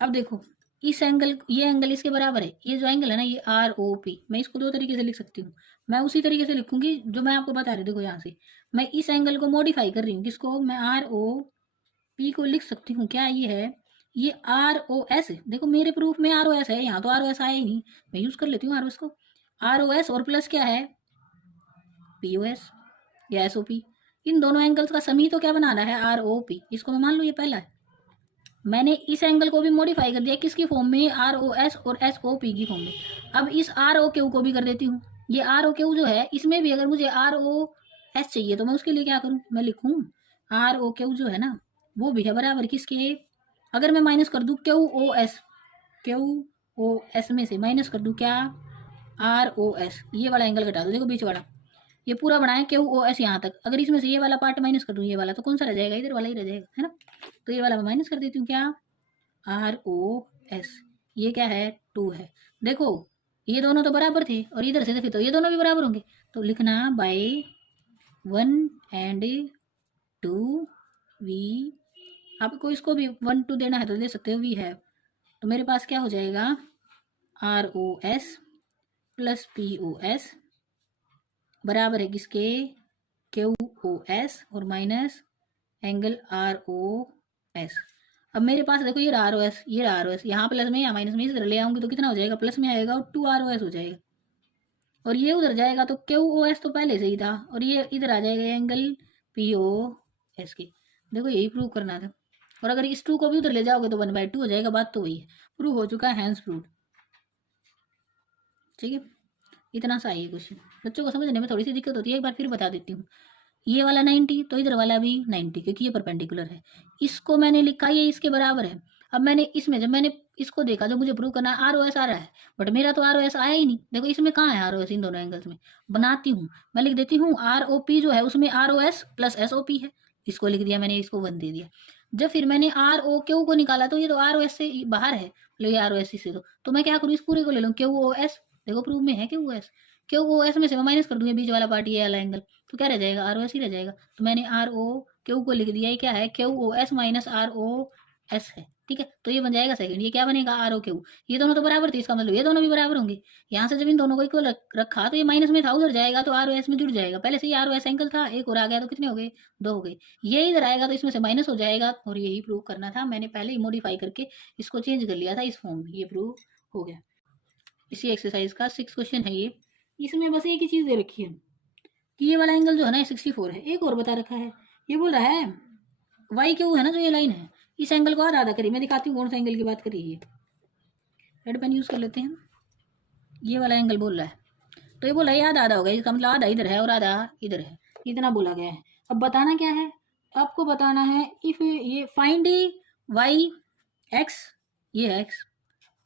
अब देखो इस एंगल, ये एंगल इसके बराबर है, ये जो एंगल है ना ये आर ओ पी, मैं इसको 2 तरीके से लिख सकती हूँ। मैं उसी तरीके से लिखूंगी जो मैं आपको बता रही हूँ। देखो यहाँ से मैं इस एंगल को मॉडिफाई कर रही हूँ, किसको, मैं आर ओ पी को लिख सकती हूँ, क्या ये है, ये आर ओ एस। देखो मेरे प्रूफ में आर ओ एस है, यहाँ तो आर ओ एस आया ही नहीं, मैं यूज़ कर लेती हूँ आर ओ एस को, आर ओ एस और प्लस क्या है पी ओ एस या एस ओ पी। इन दोनों एंगल्स का सम ही तो क्या बनाना है, आर ओ पी। इसको मैं मान लूँ ये पहला है, मैंने इस एंगल को भी मॉडिफाई कर दिया किसकी फॉर्म में, आर ओ एस और एस ओ पी की फॉर्म में। अब इस आर ओ क्यू को भी कर देती हूँ, ये आर ओ क्यू जो है इसमें भी अगर मुझे आर ओ एस चाहिए तो मैं उसके लिए क्या करूँ, मैं लिखूँ आर ओ क्यू जो है ना वो भी है बराबर किसके, अगर मैं माइनस कर दूँ क्यू ओ एस में से माइनस कर दूँ क्या, आर ओ एस, ये वाला एंगल घटा दो, देखो बीच वाला ये पूरा बनाए क्यू ओ एस यहाँ तक, अगर इसमें से ये वाला पार्ट माइनस कर दूँ ये वाला, तो कौन सा रह जाएगा, इधर वाला ही रह जाएगा, है ना। तो ये वाला मैं माइनस कर देती हूँ क्या, ROS, ये क्या है 2 है। देखो ये दोनों तो बराबर थे और इधर से फिर तो ये दोनों भी बराबर होंगे, तो लिखना बाय 1 एंड 2 वी, आपको इसको भी 1 2 देना है तो दे सकते हो, वी है। तो मेरे पास क्या हो जाएगा ROS प्लस POS बराबर है किसके QOS और माइनस एंगल ROS। अब मेरे पास देखो ये ROS, ये ROS, यहाँ प्लस में या माइनस में इधर ले आऊंगी तो कितना हो जाएगा, प्लस में आएगा और 2 ROS हो जाएगा, और ये उधर जाएगा तो QOS तो पहले से ही था, और ये इधर आ जाएगा एंगल POS की। देखो यही प्रूव करना था, और अगर इस 2 को भी उधर ले जाओगे तो 1/2 हो जाएगा, बात तो वही है, प्रूव हो चुका है, हैंस प्रूव। ठीक है, इतना सा है ये क्वेश्चन। बच्चों को समझने में थोड़ी सी दिक्कत होती है, एक बार फिर बता देती हूँ। ये वाला 90 तो इधर वाला भी 90, क्योंकि ये परपेंडिकुलर है। इसको मैंने लिखा ये इसके बराबर है। अब मैंने इसमें जब मैंने इसको देखा, जो मुझे प्रूव करना ROS आ रहा है, बट मेरा तो ROS आया ही नहीं। देखो इसमें कहाँ है ROS, इन दोनों एंगल्स में। बनाती हूँ मैं, लिख देती हूँ ROP जो है उसमें ROS प्लस SOP है, इसको लिख दिया मैंने, इसको 1 दे दिया। जब फिर मैंने ROQ को निकाला तो ये तो ROS से बाहर है, लो ये ROS से तो मैं क्या करूँ, इस पूरे को ले लूँ QOS। देखो प्रूव में है QOS में से मैं माइनस कर दूंगी बीच वाला पार्ट, ये वाला एंगल, तो क्या रह जाएगा ROS ही रह जाएगा। तो मैंने ROQ को लिख दिया, ये क्या है QOS माइनस ROS है। ठीक है, तो ये बन जाएगा सेकंड, ये क्या बनेगा ROQ। ये दोनों तो बराबर थे, इसका मतलब ये दोनों भी बराबर होंगे। यहाँ से जब इन दोनों को इक्वल रखा तो ये माइनस में था, उधर जाएगा तो ROS में जुड़ जाएगा। पहले से ही ROS एंगल था, एक और आ गया तो कितने हो गए, 2 हो गए। ये इधर आएगा तो इसमें से माइनस हो जाएगा, और यही प्रूव करना था। मैंने पहले ही मॉडिफाई करके इसको चेंज कर लिया था इस फॉर्म में, ये प्रूव हो गया। इसी एक्सरसाइज का 6 क्वेश्चन है ये। इसमें बस एक ही चीज़ दे रखी है कि ये वाला एंगल जो है ना 64 है। एक और बता रखा है, ये बोल रहा है YQ है ना जो ये लाइन है, इस एंगल को आधा करिए। मैं दिखाती हूँ कौन सा एंगल की बात करी है। रेड पेन यूज़ कर लेते हैं। ये वाला एंगल बोल रहा है, तो ये बोला आधा आधा होगा, इसका मतलब आधा इधर है और आधा इधर है, इतना बोला गया है। अब बताना क्या है, आपको बताना है इफ ये फाइंड YX, ये है X,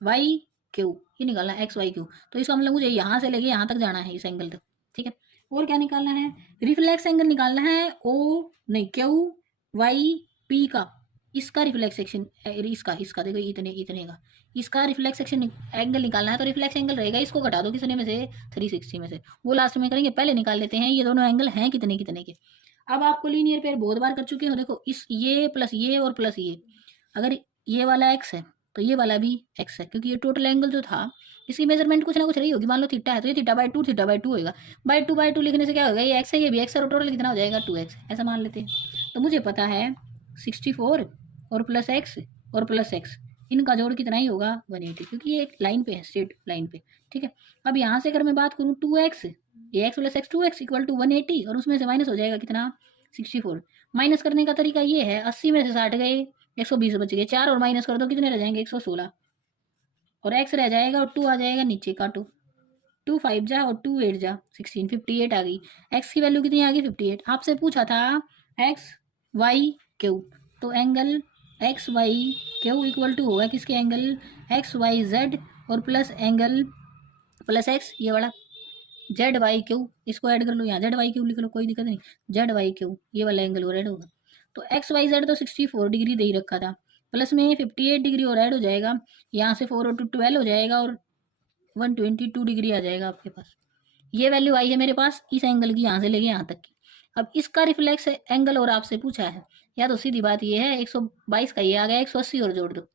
YQ, ये निकालना है XYQ। तो इसका मतलब मुझे यहाँ से लेके यहाँ तक जाना है, इस एंगल तक। ठीक है, और क्या निकालना है, रिफ्लेक्स एंगल निकालना है QYP का, इसका रिफ्लेक्स सेक्शन, इसका देखो इतने इतने का, इसका रिफ्लेक्स सेक्शन एंगल निकालना है। तो रिफ्लेक्स एंगल रहेगा, इसको घटा दो कितने में से, 360 में से, वो लास्ट में करेंगे। पहले निकाल लेते हैं ये दोनों एंगल हैं कितने कितने के। अब आपको लीनियर पेयर बहुत बार कर चुके हो, देखो इस ये प्लस ये और प्लस ये, अगर ये वाला x है तो ये वाला भी x है, क्योंकि ये टोटल एंगल जो था इसकी मेजरमेंट कुछ ना कुछ रही होगी। मान लो थीटा है तो ये थीटा/2 होगा, बाय टू लिखने से क्या होगा, ये x है ये भी x है, और टोटल कितना हो जाएगा 2x, ऐसा मान लेते हैं। तो मुझे पता है 64 और प्लस x और प्लस x, इनका जोड़ कितना ही होगा 180, क्योंकि ये एक लाइन पे है, स्ट्रेट लाइन पे। ठीक है, अब यहाँ से अगर मैं बात करूँ 2x, ये x plus x 2x equal to 180, और उसमें से माइनस हो जाएगा कितना 64। माइनस करने का तरीका ये है, 80 में से 60 गए, 120 बच गए, 4 और माइनस कर दो कितने रह जाएंगे 116, और x रह जाएगा और 2 आ जाएगा नीचे, काटो 2 5 जा और 2 8 जा 16, 58 आ गई। x की वैल्यू कितनी आ गई 58। आपसे पूछा था XYQ, तो एंगल XYQ इक्वल टू होगा किसके, एंगल XYZ और प्लस एंगल प्लस x, ये वाला ZYQ, इसको ऐड कर लो, यहाँ ZYQ लिख लो, कोई दिक्कत नहीं, ZYQ ये वाला एंगल और ऐड होगा। तो XYZ तो 64 डिग्री दे ही रखा था, प्लस में 58 डिग्री और ऐड हो जाएगा, यहाँ से 4 और 2 12 हो जाएगा, और 122 डिग्री आ जाएगा आपके पास। ये वैल्यू आई है मेरे पास इस एंगल की, यहाँ से लेके यहाँ तक की। अब इसका रिफ्लेक्स एंगल और आपसे पूछा है, या तो सीधी बात ये है 122 का ये आ गया, 180 और जोड़ दो,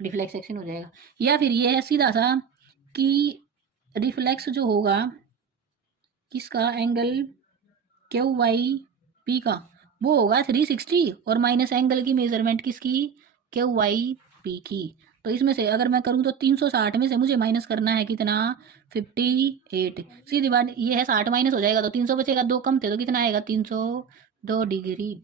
रिफ्लेक्स सेक्शन हो जाएगा। या फिर ये है सीधा सा कि रिफ्लेक्स जो होगा किसका, एंगल QYP का, वो होगा 360, और माइनस एंगल की मेजरमेंट किसकी, QYP की। तो इसमें से अगर मैं करूँ तो 360 में से मुझे माइनस करना है कितना 58, सीधी बात ये है 60 माइनस हो जाएगा तो 300 बचेगा, 2 कम थे तो कितना आएगा 302 डिग्री।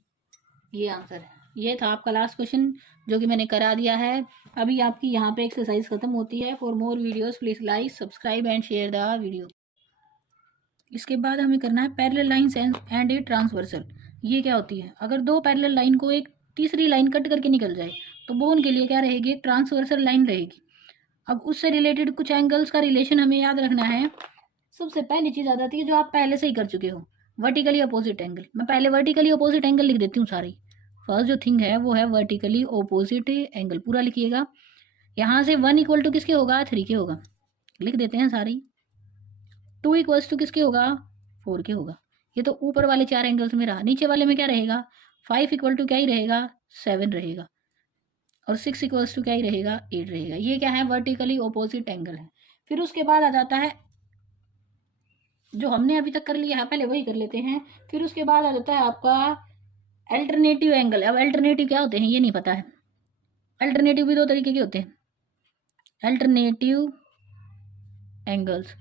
ये आंसर है, ये था आपका लास्ट क्वेश्चन जो कि मैंने करा दिया है। अभी आपकी यहाँ पे एक्सरसाइज खत्म होती है। For more videos please like subscribe and share the video. इसके बाद हमें करना है parallel lines and a transversal. ये क्या होती है, अगर दो पैरेलल लाइन को एक तीसरी लाइन कट करके निकल जाए तो वो उनके लिए क्या रहेगी, एक ट्रांसवर्सल लाइन रहेगी। अब उससे रिलेटेड कुछ एंगल्स का रिलेशन हमें याद रखना है। सबसे पहली चीज़ आ जाती है जो आप पहले से ही कर चुके हो, वर्टिकली अपोजिट एंगल। मैं पहले वर्टिकली अपोजिट एंगल लिख देती हूँ सारी, फर्स्ट जो थिंग है वो है वर्टिकली ऑपोजिट एंगल, पूरा लिखिएगा। यहाँ से 1 इक्वल टू किसके होगा, 3 के होगा, लिख देते हैं सारी। 2 इक्वल्स टू किसके होगा, 4 के होगा। ये तो ऊपर वाले 4 एंगल्स में रहा, नीचे वाले में क्या रहेगा, 5 इक्वल टू क्या ही रहेगा, 7 रहेगा, और 6 इक्वल्स टू क्या ही रहेगा, 8 रहेगा। ये क्या है, वर्टिकली ऑपोजिट एंगल है। फिर उसके बाद आ जाता है जो हमने अभी तक कर लिया है, पहले वही कर लेते हैं। फिर उसके बाद आ जाता है आपका अल्टरनेटिव एंगल। अब अल्टरनेटिव क्या होते हैं ये नहीं पता है। अल्टरनेटिव भी दो तरीके के होते हैं, अल्टरनेटिव एंगल्स।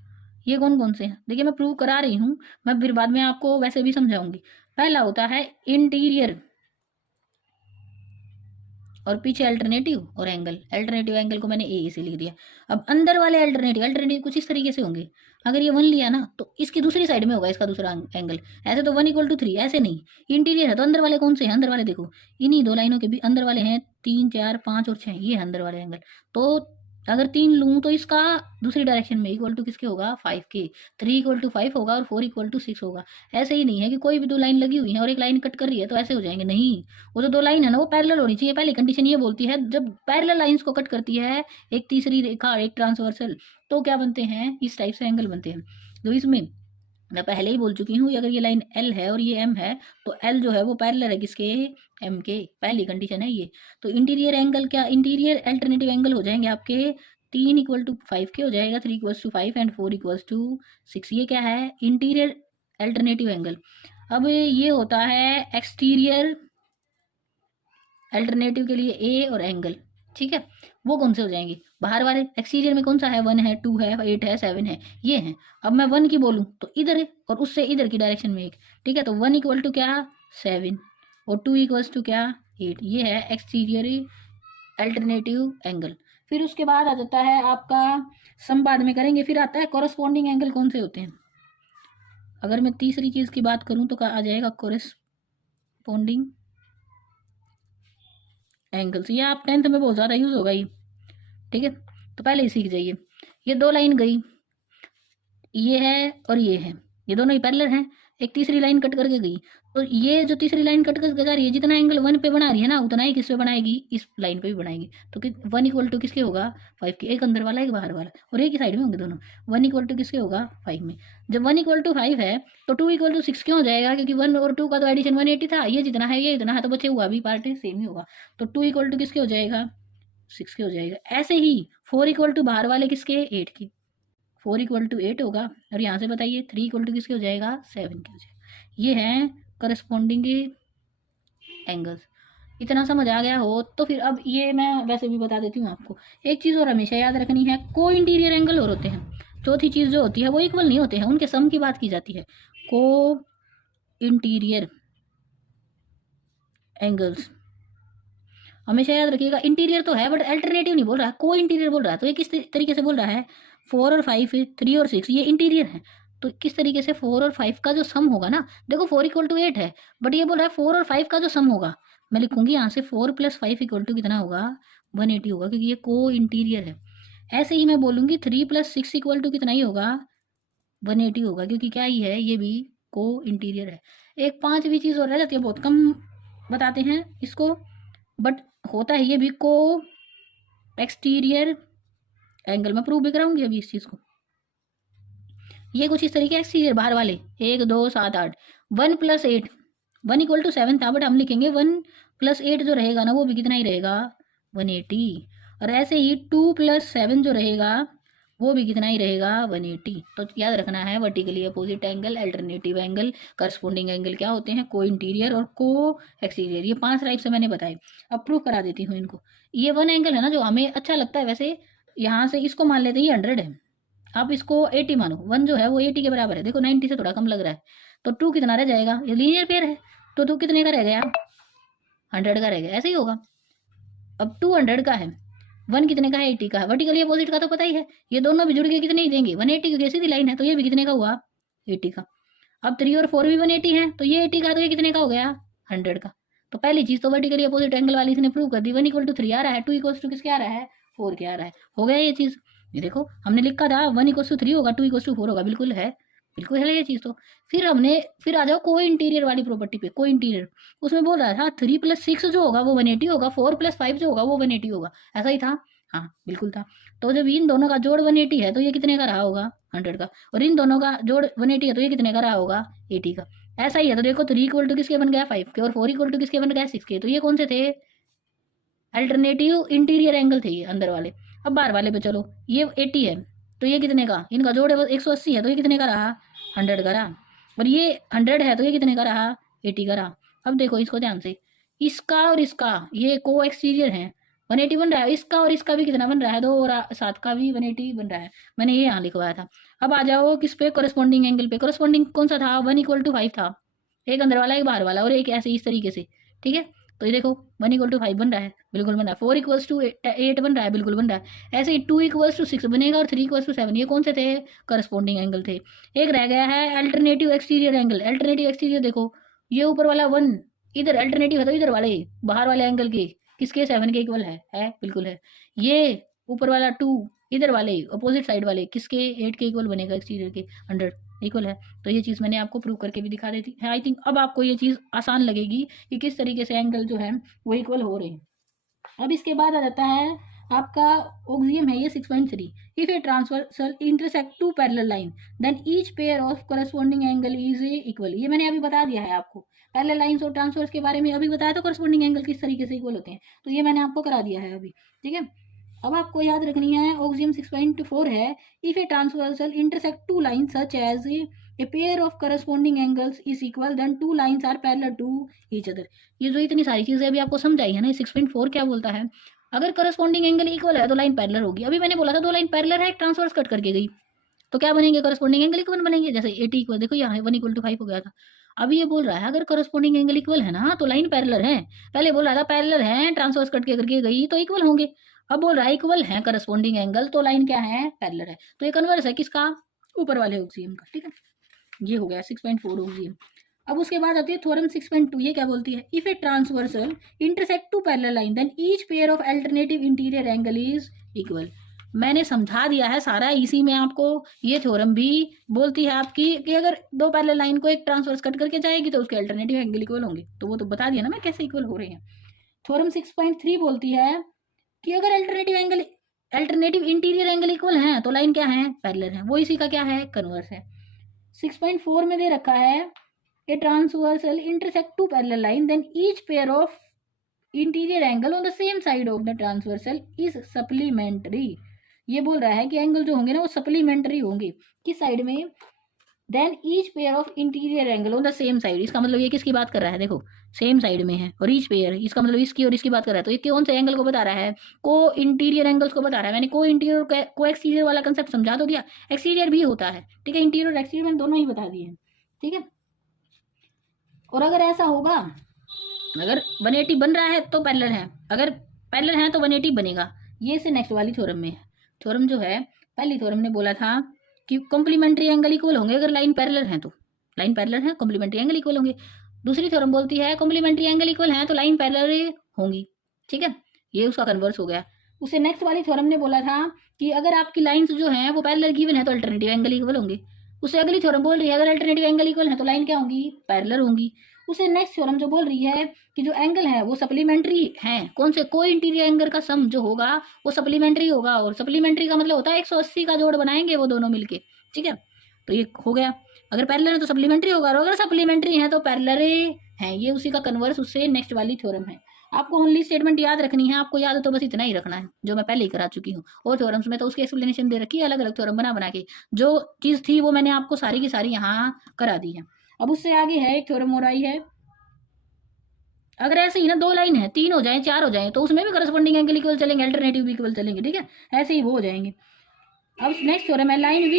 ये कौन कौन से हैं, देखिए मैं प्रूव करा रही हूँ, मैं फिर बाद में आपको वैसे भी समझाऊंगी। पहला होता है इंटीरियर, और पीछे अल्टरनेटिव और एंगल। अल्टरनेटिव एंगल को मैंने ए से लिख दिया। अब अंदर वाले अल्टरनेटिव कुछ इस तरीके से होंगे। अगर ये 1 लिया ना तो इसकी दूसरी साइड में होगा इसका दूसरा एंगल। ऐसे तो 1 इक्वल टू 3, ऐसे नहीं। इंटीरियर है तो अंदर वाले कौन से हैं, अंदर वाले देखो इन्हीं दो लाइनों के भी अंदर वाले हैं 3, 4, 5 और 6, ये है अंदर वाले एंगल। तो अगर 3 लूँ तो इसका दूसरी डायरेक्शन में इक्वल टू किसके होगा, 5 के। 3 इक्वल टू 5 होगा और 4 इक्वल टू 6 होगा। ऐसे ही नहीं है कि कोई भी दो लाइन लगी हुई है और एक लाइन कट कर रही है तो ऐसे हो जाएंगे, नहीं। वो जो दो लाइन है ना वो पैरेलल होनी चाहिए। पहली कंडीशन ये बोलती है जब पैरेलल लाइंस को कट करती है एक तीसरी रेखा, एक ट्रांसवर्सल, तो क्या बनते हैं, इस टाइप से एंगल बनते हैं। तो इसमें मैं पहले ही बोल चुकी हूँ, अगर ये लाइन L है और ये M है तो L जो है वो पैरेलल है किसके, M के। पहली कंडीशन है ये। तो इंटीरियर एंगल क्या, इंटीरियर अल्टरनेटिव एंगल हो जाएंगे आपके 3 इक्वल टू 5 के हो जाएगा, 3 equals to 5 and 4 equals to 6। ये क्या है, इंटीरियर अल्टरनेटिव एंगल। अब ये होता है एक्सटीरियर अल्टरनेटिव के लिए ए और एंगल, ठीक है। वो कौन से हो जाएंगे, बाहर वाले। एक्सटीरियर में कौन सा है, 1 है, 2 है, 8 है, 7 है, ये है। अब मैं 1 की बोलूँ तो इधर है और उससे इधर की डायरेक्शन में एक, ठीक है। तो 1 इक्वल टू क्या, 7 और 2 इक्वल्स टू क्या, 8। ये है एक्सटीरियर अल्टरनेटिव एंगल। फिर उसके बाद आ जाता है आपका, सम बाद में करेंगे। फिर आता है कॉरस्पॉन्डिंग एंगल कौन से होते हैं। अगर मैं तीसरी चीज़ की बात करूँ तो क्या आ जाएगा, कॉरस्पॉन्डिंग एंगल्स। ये आप 10th में बहुत ज़्यादा यूज़ होगा ये, ठीक है। तो पहले ही सीख जाइए। ये दो लाइन गई, ये है और ये दोनों ही पैरेलल हैं। एक तीसरी लाइन कट करके गई, तो ये जो तीसरी लाइन कट करके जा रही है, जितना एंगल 1 पे बना रही है ना उतना ही किस पे बनाएगी, इस लाइन पे भी बनाएगी। तो 1 इक्वल टू किसके होगा, 5 के। एक अंदर वाला एक बाहर वाला, और एक ही साइड में होंगे दोनों। 1 इक्वल टू किसके होगा, 5 में। जब 1 इक्वल टू 5 है तो 2 इक्वल टू 6 क्यों हो जाएगा, क्योंकि 1 और 2 का तो एडिशन 180 था। ये जितना है ये इतना है, तो बचे हुआ भी पार्ट सेम ही होगा। तो 2 इक्वल टू किसके हो जाएगा, 6 के हो जाएगा। ऐसे ही 4 इक्वल टू बाहर वाले किसके, 8 के। 4 इक्वल टू 8 होगा। और यहाँ से बताइए 3 इक्वल टू किसके हो जाएगा, 7 के हो जाएगा। ये हैं करस्पॉन्डिंग एंगल्स। इतना समझ आ गया हो तो फिर अब ये मैं वैसे भी बता देती हूँ आपको। एक चीज़ और हमेशा याद रखनी है, को इंटीरियर एंगल और होते हैं। चौथी चीज़ जो होती है वो इक्वल नहीं होते हैं, उनके सम की बात की जाती है। को इंटीरियर एंगल्स हमेशा याद रखिएगा। इंटीरियर तो है बट अल्टरनेटिव नहीं बोल रहा, को इंटीरियर बोल रहा है। तो ये किस तरीके से बोल रहा है, 4 और 5, 3 और 6 ये इंटीरियर है। तो किस तरीके से 4 और 5 का जो सम होगा ना, देखो 4 इक्वल टू 8 है, बट ये बोल रहा है 4 और 5 का जो सम होगा, मैं लिखूंगी यहाँ से 4 प्लस 5 इक्वल टू कितना होगा, 180 होगा, क्योंकि ये को इंटीरियर है। ऐसे ही मैं बोलूँगी 3 प्लस 6 इक्वल टू कितना ही होगा, 180 होगा, क्योंकि क्या ही है, ये भी को इंटीरियर है। एक 5वीं चीज़ और रह जाती है, बहुत कम बताते हैं इसको, बट होता है ये भी को एक्सटीरियर एंगल। मैं प्रूव भी कराऊंगी अभी इस चीज़ को। ये कुछ इस तरीके एक्सटीरियर बाहर वाले 1, 2, 7, 8, 1 प्लस 8, 1 इक्वल टू 7 था, बट हम लिखेंगे 1 प्लस 8 जो रहेगा ना वो भी कितना ही रहेगा, 180। और ऐसे ही 2 प्लस 7 जो रहेगा वो भी कितना ही रहेगा, 180। तो याद रखना है vertically opposite angle, alternative angle, corresponding angle क्या होते हैं, को इंटीरियर और को एक्सटीरियर। ये 5 टाइप से मैंने बताए। अब प्रूव करा देती हूँ इनको। ये 1 एंगल है ना जो हमें अच्छा लगता है, वैसे यहाँ से इसको मान लेते हैं ये 100 है, आप इसको 80 मानो। 1 जो है वो 80 के बराबर है, देखो 90 से थोड़ा कम लग रहा है। तो 2 कितना रह जाएगा, ये लीनियर पेयर है, तो 2 कितने का रह गया, 100 का रह गया। ऐसे ही होगा। अब 2 100 का है, 1 कितने का है, 80 का है। वर्टिकली अपोजिट का तो पता ही है, ये दोनों भी जुड़ के कितने ही देंगे, 180, क्योंकि सीधी लाइन है। तो ये भी कितने का हुआ, 80 का। अब 3 और 4 भी 180 है, तो ये 80 का, तो ये कितने का हो गया, 100 का। तो पहली चीज़ तो वर्टिकली अपोजिट एंगल वाली इसने प्रूव कर दी। 1 इक्वल टू 3 आ रहा है, 2 इक्वल टू किसके आ रहा है, 4 के आ रहा है। हो गया ये चीज़। ये देखो हमने लिखा था 1 इक्वल टू 3 होगा, 2 इक्वल टू 4 होगा, बिल्कुल है, बिल्कुल है ये चीज़ तो। फिर आ जाओ को इंटीरियर वाली प्रॉपर्टी पे, को इंटीरियर। उसमें बोल रहा था 3+6 जो होगा वो 180 होगा, 4+5 जो होगा वो 180 होगा, ऐसा ही था। हाँ बिल्कुल था। तो जब इन दोनों का जोड़ 180 है तो ये कितने का रहा होगा, 100 का। और इन दोनों का जोड़ 180 है तो ये कितने का रहा होगा, 80 का। ऐसा ही है। तो देखो 3 इक्वल टू किसके बन गया, 5 के, और 4 इक्वल टू किसके बन गया, 6 के। तो ये कौन से थे, अल्टरनेटिव इंटीरियर एंगल थे ये अंदर वाले। अब बाहर वाले पे चलो, ये 80 है तो ये कितने का, इनका जोड़ 180 है तो ये कितने का रहा, 100 का रहा। और ये 100 है तो ये कितने का रहा, 80 का रहा। अब देखो इसको ध्यान से, इसका और इसका ये को एक्सटीरियर है, 180 बन रहा है। इसका और इसका भी कितना बन रहा है, 2 और 7 का भी 180 बन रहा है। मैंने ये यहाँ लिखवाया था। अब आ जाओ किस पे, कोरस्पॉन्डिंग एंगल पे। कोरस्पॉन्डिंग कौन सा था, 1 = 5 था। एक अंदर वाला एक बाहर वाला, और एक ऐसे इस तरीके से, ठीक है। तो ये देखो 1 = 5 बन रहा है, बिल्कुल बन रहा है। 4 = 8 बन रहा है, बिल्कुल बन रहा है। ऐसे ही 2 = 6 बनेगा, और 3 = 7। ये कौन से थे, करस्पॉन्डिंग एंगल थे। एक रह गया है alternative exterior angle. Alternative exterior देखो, ये ऊपर वाला 1 इधर अल्टरनेटिव है तो इधर वाले बाहर वाले एंगल के किसके, 7 के इक्वल है बिल्कुल है। ये ऊपर वाला 2 इधर वाले अपोजिट साइड वाले किसके, 8 के इक्वल बनेगा, एक्सटीरियर के 100 इक्वल है। तो ये चीज़ मैंने आपको प्रूव करके भी दिखा देती है। आई थिंक अब आपको ये चीज़ आसान लगेगी कि किस तरीके से एंगल जो है वो इक्वल हो रहे हैं। अब इसके बाद आ जाता है आपका ऑक्सियम है ये 6.3। If a transversal intersect two parallel line then each pair of corresponding angle is equal. ये मैंने अभी बता दिया है आपको, पैरेलल लाइंस और ट्रांसवर्स के बारे में अभी बताया, तो करस्पॉन्डिंग एंगल किस तरीके से इक्वल होते हैं, तो ये मैंने आपको करा दिया है अभी, ठीक है। अब आपको याद रखनी है ऑक्सियम 6.4 है, if a transversal intersect two line such as a pair of corresponding angles is equal then two lines are parallel to each other. ये जो इतनी सारी चीजें अभी आपको समझाई है ना, 6.4 क्या बोलता है, अगर करस्पॉन्डिंग एंगल इक्वल है तो लाइन पैरेलल होगी। अभी मैंने बोला था 2 लाइन पैरेलल है, ट्रांसवर्स कट करके गई, तो क्या बनेंगे, करस्पॉन्डिंग एंगल इक्वल बनेंगे। जैसे 80 इक्वल, देखो यहाँ 1 = 5 हो गया था। अभी ये बोल रहा है अगर करस्पॉन्डिंग एंगल इक्वल है ना तो लाइन पैरेलल है। पहले बोल रहा था पैरेलल है, ट्रांसवर्स कट के करके गई तो इक्वल होंगे। अब बोल रहा है इक्वल है करस्पॉन्डिंग एंगल, तो लाइन क्या है, पैरेलल है। तो ये कन्वर्स है किसका, ऊपर वाले ऑक्सियम का, ठीक है। ये हो गया 6.4 ऑक्सियम। अब उसके बाद आती है थ्योरम 6.2। ये क्या बोलती है, if a transversal intersect two parallel line then each pair of alternative interior angle is equal. मैंने समझा दिया है सारा इसी में आपको। ये थ्योरम भी बोलती है आपकी कि अगर 2 पैरेलल लाइन को एक ट्रांसवर्स कट करके जाएगी तो उसके अल्टरनेटिव एंगल इक्वल होंगे। तो वो तो बता दिया ना मैं कैसे इक्वल हो रहे हैं। थ्योरम 6.3 बोलती है कि अगर अल्टरनेटिव इंटीरियर एंगल इक्वल है तो लाइन क्या है, पैरेलल है। वो इसी का क्या है, कन्वर्स है। 6.4 में दे रखा है a transversal intersect two parallel line then each pair of interior angle on the same side of the transversal is supplementary. ये बोल रहा है कि एंगल जो होंगे ना वो सप्लीमेंट्री होंगे, किस साइड में, then each pair of interior angle on the same side. इसका मतलब ये किसकी बात कर रहा है, देखो सेम साइड में है, और ईच पेयर इसका मतलब इसकी और इसकी बात कर रहा है। तो ये कौन से एंगल को बता रहा है, को इंटीरियर एंगल्स को बता रहा है। मैंने को इंटीरियर को एक्सटीरियर वाला कंसेप्ट समझा तो दिया, एक्सटीरियर भी होता है, ठीक है। इंटीरियर और एक्सटीरियर मैंने दोनों ही बता दिए हैं, ठीक है। और अगर ऐसा होगा, अगर 180 बन रहा है तो पैरेलल है, अगर पैरेलल है तो 180 बनेगा। ये से नेक्स्ट वाली थ्योरम में है। थ्योरम जो है, पहली थ्योरम ने बोला था कि कॉम्प्लीमेंट्री एंगल इक्वल होंगे अगर लाइन पैरेलल है, तो लाइन पैरेलल है कॉम्प्लीमेंट्री एंगल इक्वल होंगे। दूसरी थ्योरम बोलती है कॉम्प्लीमेंट्री एंगल इक्वल है तो लाइन पैरेलल होंगी, ठीक है। ये उसका कन्वर्स हो गया। उससे नेक्स्ट वाली थ्योरम ने बोला था कि अगर आपकी लाइन्स जो हैं वो पैरेलल गिवन है तो अल्टरनेटिव एंगल इक्वल होंगे। उससे अगली थ्योरम बोल रही है अगर अल्टरनेटिव एंगल इक्वल है तो लाइन क्या होंगी, पैरेलल होंगी। उसे नेक्स्ट थ्योरम जो बोल रही है कि जो एंगल है वो सप्लीमेंट्री है, कौन से, को इंटीरियर एंगल का सम जो होगा वो सप्लीमेंट्री होगा। और सप्लीमेंट्री का मतलब होता है 180 का जोड़ बनाएंगे वो दोनों मिलके, ठीक है। तो ये हो गया, अगर पैरेलल है तो सप्लीमेंट्री होगा, और अगर सप्लीमेंट्री है तो पैरेलल है। ये उसी का कन्वर्स उससे नेक्स्ट वाली थ्योरम है। आपको ओनली स्टेटमेंट याद रखनी है, आपको याद है तो बस इतना ही रखना है जो मैं पहले ही करा चुकी हूँ। और थ्योरम्स में तो उसकी एक्सप्लेनेशन दे रखी है, अलग अलग थ्योरम बना बना के। जो चीज़ थी वो मैंने आपको सारी की सारी यहाँ करा दी है। अब उससे आगे है एक थ्योरम और आई है, अगर ऐसे ही ना 2 लाइन है, 3 हो जाए, 4 हो जाए, तो उसमें भी करस्पॉन्डिंग एंगल इक्वल चलेंगे, अल्टरनेटिव भी इक्वल चलेंगे, ठीक है। ऐसे ही वो हो जाएंगे। अब नेक्स्ट थ्योरम है lines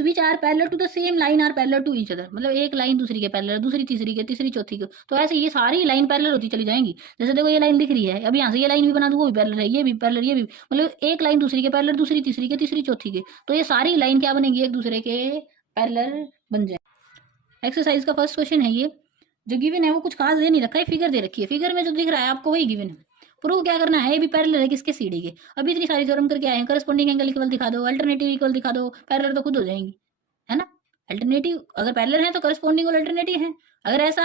which are parallel to the same line are parallel to each other. मतलब एक लाइन दूसरी के पैरेलल, दूसरी तीसरी के, तीसरी चौथी के। तो ऐसे ये सारी लाइन पैरेलल होती चली जाएंगी। जैसे देखो ये लाइन दिख रही है, अब यहाँ से ये लाइन भी बना दूँ वो भी पैरेलल है, ये भी पैरेलल, ये भी, मतलब एक लाइन दूसरी के पैरेलल, दूसरी तीसरी के, तीसरी चौथी के। तो ये सारी लाइन क्या बनेगी, एक दूसरे के पैरेलल बन जाए। एक्सरसाइज का फर्स्ट क्वेश्चन है ये, जो गिवन है वो कुछ खास दे नहीं रखा है, फिगर दे रखी है। फिगर में जो दिख रहा है आपको वही गिवन है। प्रूव क्या करना है, ए बी पैरेलल है किसके, सी डी के। अभी इतनी सारी थ्योरम करके आए हैं, करस्पॉन्डिंग एंगल इक्वल दिखा दो, अल्टरनेटिव इक्वल दिखा दो, पैरेलल तो खुद हो जाएंगी, है ना। अल्टरनेटिव अगर पैरेलल है तो करस्पॉन्डिंग और अल्टरनेटिव है। अगर ऐसा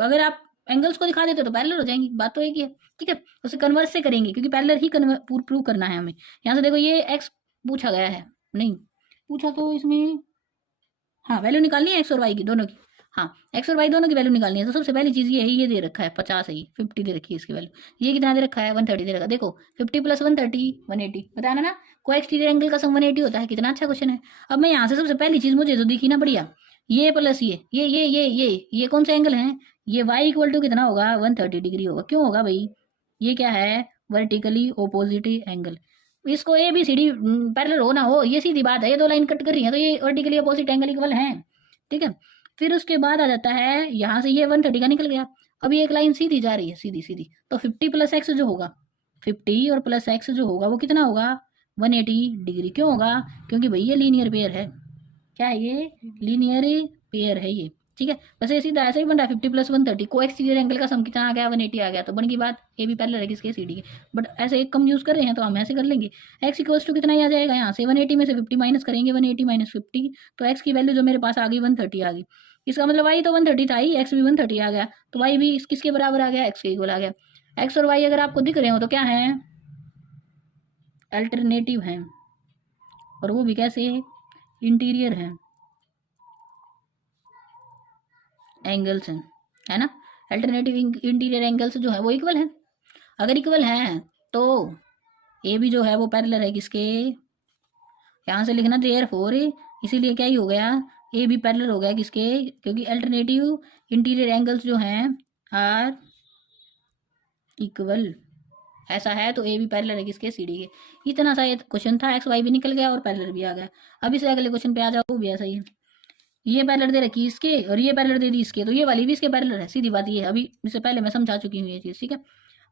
अगर आप एंगल्स को दिखा देते हो तो पैरेलल हो जाएंगी, बात तो एक ही है, ठीक है। उसे कन्वर्स से करेंगे क्योंकि पैरेलल ही प्रूव करना है हमें। यहाँ से देखो ये एक्स पूछा गया है, नहीं पूछा तो इसमें हाँ वैल्यू निकालनी है एक्स और वाई की दोनों की, हाँ एक्स और वाई दोनों की वैल्यू निकालनी है। तो सबसे पहली चीज़ ये है, ये दे रखा है 50 है, ये 50 दे रखी है इसकी वैल्यू, ये कितना दे रखा है 130 दे रखा है। देखो 50 प्लस 130 180, बताना ना को एक्सटीरियर एंगल का सम 180 होता है, कितना अच्छा क्वेश्चन है। अब मैं यहाँ से सबसे पहली चीज़ मुझे जो दिखी ना बढ़िया, ये प्लस ये कौन से एंगल हैं, ये वाई इक्वल टू कितना होगा 130 डिग्री होगा। क्यों होगा भाई, ये क्या है वर्टिकली ओपोजिट एंगल। इसको A B C D parallel हो ना हो ये सीधी बात है, ये दो लाइन कट कर रही है तो ये वर्टिकली अपोजिट एंगल इक्वल है, ठीक है। फिर उसके बाद आ जाता है यहाँ से ये 130 का निकल गया, अभी एक लाइन सीधी जा रही है सीधी सीधी, तो 50 प्लस एक्स जो होगा 50 और प्लस एक्स जो होगा वो कितना होगा 180 डिग्री। क्यों होगा, क्योंकि भाई ये लीनियर पेयर है, क्या है ये लीनियर पेयर है ये, ठीक है। बस ये सीधा ऐसे ही बन रहा है 50 प्लस 130 को एक्सटीरियर एंगल का सम कितना आ गया 180 आ गया, तो बन की बात ए बी पैरेलल है किसके सी डी के। बट ऐसे एक कम यूज़ कर रहे हैं तो हम ऐसे कर लेंगे, एक्स इक्वल्स टू कितना ही आ जाएगा, यहाँ से 180 में से 50 माइनस करेंगे, 180 माइनस 50, तो एक्स की वैल्यू जो मेरे पास आ गई 130 आ गई। इसका मतलब वाई तो 130 था ही, एक्स भी 130 आ गया, तो वाई भी किसके बराबर आ गया एक्स के इक्वल आ गया। एक्स और वाई अगर आपको दिख रहे हो तो क्या है अल्टरनेटिव है, और वो भी कैसे इंटीरियर है एंगल्स हैं, है ना। अल्टरनेटिव इंटीरियर एंगल्स जो है वो इक्वल है, अगर इक्वल है तो ए भी जो है वो पैरेलल है किसके, यहाँ से लिखना देयर फोर, इसीलिए क्या ही हो गया ए भी पैरेलल हो गया किसके, क्योंकि अल्टरनेटिव इंटीरियर एंगल्स जो हैं आर इक्वल, ऐसा है तो ए भी पैरेलल है किसके सी डी के। इतना सा ये क्वेश्चन था, एक्स वाई भी निकल गया और पैरेलल भी आ गया। अब इसे अगले क्वेश्चन पे आ जाओ, वो भी ऐसा ही है, ये पैरेलल दे रखी इसके और ये पैरेलल दे दी इसके, तो ये वाली भी इसके पैरेलल है, सीधी बात ये है, अभी इससे पहले मैं समझा चुकी हूँ ये चीज़, ठीक है।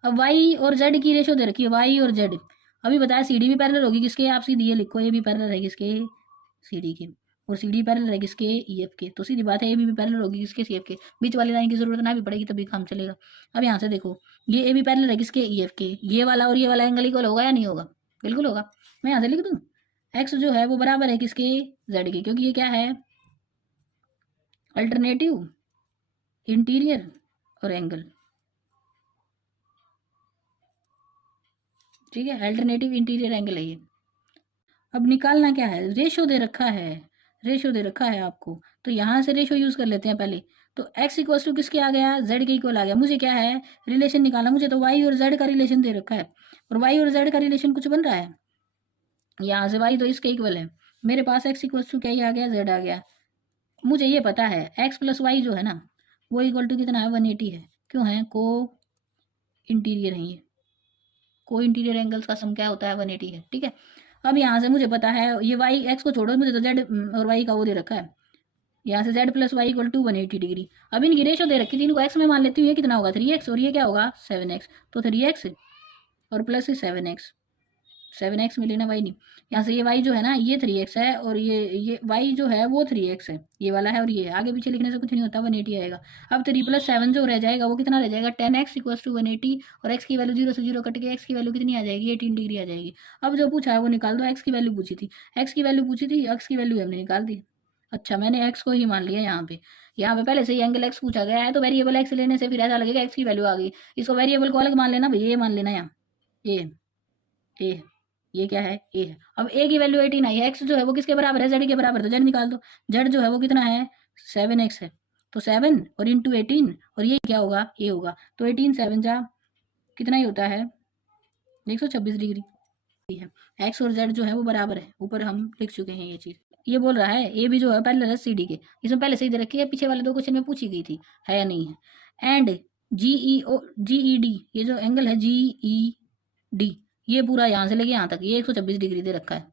अब वाई और जेड की रेशो दे रखी है, वाई और जेड, अभी बताया सी डी भी पैरेलल होगी किसके, आप सीधी ये लिखो ये भी पैरेलल है किसके सी डी के, और सी डी पैरेलल है किसके ई एफ के, तो सीधी बात है ए भी पैरेलल होगी किसके सी एफ के, बीच वाली लाइन की जरूरत ना भी पड़ेगी तभी काम चलेगा। अब यहाँ से देखो ये ए भी पैरेलल है किसके ई एफ के, ये वाला और ये वाला एंगल इक्वल होगा या नहीं होगा, बिल्कुल होगा। मैं यहाँ से लिख दूँ एक्स जो है वो बराबर है किसके जेड के, क्योंकि ये क्या है अल्टरनेटिव इंटीरियर और एंगल, ठीक है, अल्टरनेटिव इंटीरियर एंगल है ये। अब निकालना क्या है, रेशो दे रखा है, रेशो दे रखा है आपको, तो यहाँ से रेशो यूज़ कर लेते हैं पहले। तो x इक्वल्स टू किसके आ गया जेड के इक्वल आ गया, मुझे क्या है रिलेशन निकालना, मुझे तो y और z का रिलेशन दे रखा है, और y और z का रिलेशन कुछ बन रहा है, यहाँ से y तो इसके इक्वल है, मेरे पास x इक्वल्स टू क्या ही आ गया z आ गया। मुझे ये पता है x प्लस वाई जो है ना वो इक्वल टू कितना है 180 है, क्यों है को इंटीरियर है, ये को इंटीरियर एंगल्स का सम क्या होता है 180 है, ठीक है। अब यहाँ से मुझे पता है ये वाई एक्स को छोड़ो, मुझे तो जेड और वाई का वो दे रखा है, यहाँ से z plus y equal to 180 degree. अब इनकी रेशो दे रखी थी, इनको एक्स में मान लेती हूँ, ये कितना होगा 3x और ये क्या होगा 7x, तो 3x और प्लस 7x मिले ना वाई नहीं, यहाँ से ये वाई जो है ना ये 3x है और ये वाई जो है वो 3x है, ये वाला है और ये आगे पीछे लिखने से कुछ नहीं होता 180 आएगा। अब 3 प्लस 7 जो रह जाएगा वो कितना रह जाएगा 10x इक्वल्स टू 180, और x की वैल्यू 0 से 0 कट के x की वैल्यू कितनी आ जाएगी 18 डिग्री आ जाएगी। अब जो पूछा है वो निकाल दो, x की वैल्यू पूछी थी, x की वैल्यू पूछी थी, x की वैल्यू हमने निकाल दी। अच्छा मैंने x को ही मान लिया, यहाँ पे पहले से ही एंगल x पूछा गया है तो वेरिएबल x लेने से फिर ऐसा लगेगा x की वैल्यू आ गई, इसको वेरिएबल को अलग मान लेना भैया, ये मान लेना यहाँ ए ये क्या है ए है। अब ए की वैल्यू 18 आई है, एक्स जो है वो किसके बराबर है जेड के बराबर, तो जेड निकाल दो, जेड जो है वो कितना है 7x है, तो 7 और इंटू 18 और ये क्या होगा ए होगा, तो 18 7 जा कितना ही होता है 126 डिग्री है। एक्स और जेड जो है वो बराबर है, ऊपर हम लिख चुके हैं ये चीज़। ये बोल रहा है ए भी जो है पैरेलल है सी डी के, इसमें पहले से ही दे रखी है, पीछे वाले दो क्वेश्चन में पूछी गई थी है या नहीं है। एंड जी ई डी ये जो एंगल है जी ई डी ये पूरा यहाँ से लेके यहाँ तक ये 126 डिग्री दे रखा है,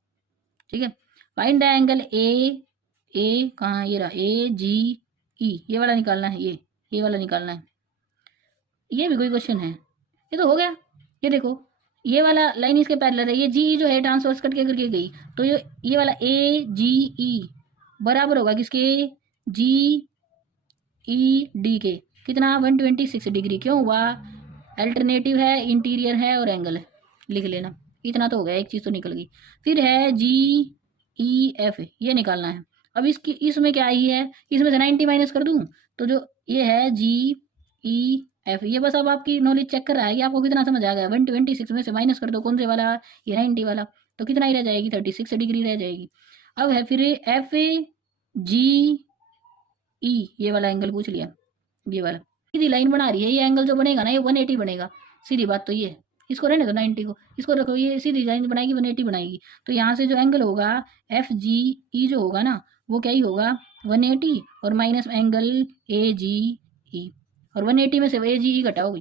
ठीक है। फाइंड द एंगल ए कहाँ ये रहा ए जी ई, ये वाला निकालना है, ये वाला निकालना है, ये भी कोई क्वेश्चन है, ये तो हो गया। ये देखो ये वाला लाइन इसके पैरेलल है, ये जी जो है ट्रांसवर्स करके करके गई, तो ये वाला ए जी ई बराबर होगा किसके जी ई डी के, कितना 126 डिग्री। क्यों हुआ अल्टरनेटिव है, इंटीरियर है और एंगल है, लिख लेना। इतना तो हो गया, एक चीज़ तो निकल गई। फिर है GEF, ये निकालना है। अब इसकी इसमें क्या आई है, इसमें से 90 माइनस कर दूं तो जो ये है GEF, ये बस अब आपकी नॉलेज चेक कर रहा है कि आपको कितना समझ आ गया। 126 में से माइनस कर दो कौन से वाला, ये 90 वाला, तो कितना ही रह जाएगी, 36 डिग्री रह जाएगी। अब है फिर FGE, ये वाला एंगल पूछ लिया, ये वाला सीधी लाइन बना रही है, ये एंगल जो बनेगा ना ये 180 बनेगा, सीधी बात तो ये है। इसको रहने दो 90 को, इसको रखो, ये सीधी लाइन बनाएगी 180 बनाएगी। तो यहाँ से जो एंगल होगा FGE जो होगा ना वो क्या ही होगा 180 और माइनस एंगल AGE, और 180 में से AGE घटाओगे,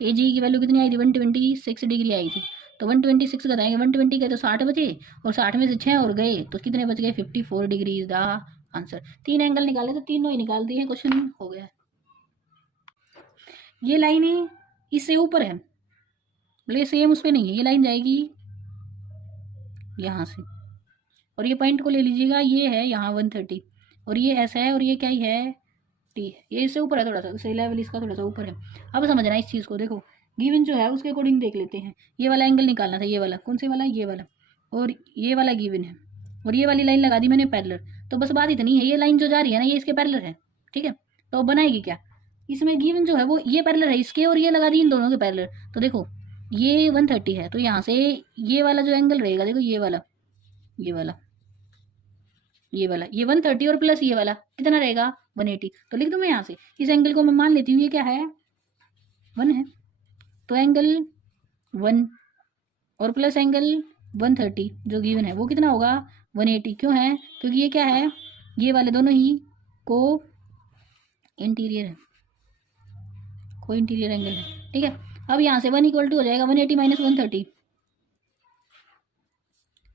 AGE की वैल्यू कितनी आई थी 126 डिग्री आई थी। तो 126 घटाएंगे, 120 के तो 60 बचे और 60 में से 6 और गए तो कितने बच गए 54 degree is the answer. 3 angle निकाले तो तीनों ही निकाल दिए, क्वेश्चन हो गया। ये लाइन इससे ऊपर है, बोले सेम उस पर नहीं है, ये लाइन जाएगी यहाँ से और ये पॉइंट को ले लीजिएगा, ये है यहाँ 130 और ये ऐसा है और ये क्या ही है T, ये इससे ऊपर है थोड़ा सा, सही लेवल इसका थोड़ा सा ऊपर है। अब समझना इस चीज़ को, देखो गिवन जो है उसके अकॉर्डिंग देख लेते हैं। ये वाला एंगल निकालना था, ये वाला कौन से वाला, ये वाला, और ये वाला गिवन है और ये वाली लाइन लगा दी मैंने पैरेलल। तो बस बात इतनी है, ये लाइन जो जा रही है ना ये इसके पैरेलल है, ठीक है। तो बनाएगी क्या, इसमें गिवन जो है वो ये पैरेलल है इसके और ये लगा दी इन दोनों के पैरेलल। तो देखो ये 130 है तो यहाँ से ये वाला जो एंगल रहेगा, देखो ये वाला, ये वाला, ये वाला, ये 130 और प्लस ये वाला कितना रहेगा 180। तो लिख दूँ मैं यहाँ से, इस एंगल को मैं मान लेती हूँ ये क्या है 1 है, तो एंगल 1 और प्लस एंगल 130 जो गिवन है वो कितना होगा 180। क्यों है, क्योंकि ये क्या है, ये वाले दोनों ही को इंटीरियर है, को इंटीरियर एंगल है, ठीक है। अब यहाँ से 1 इक्वल टू हो जाएगा 180 माइनस 130,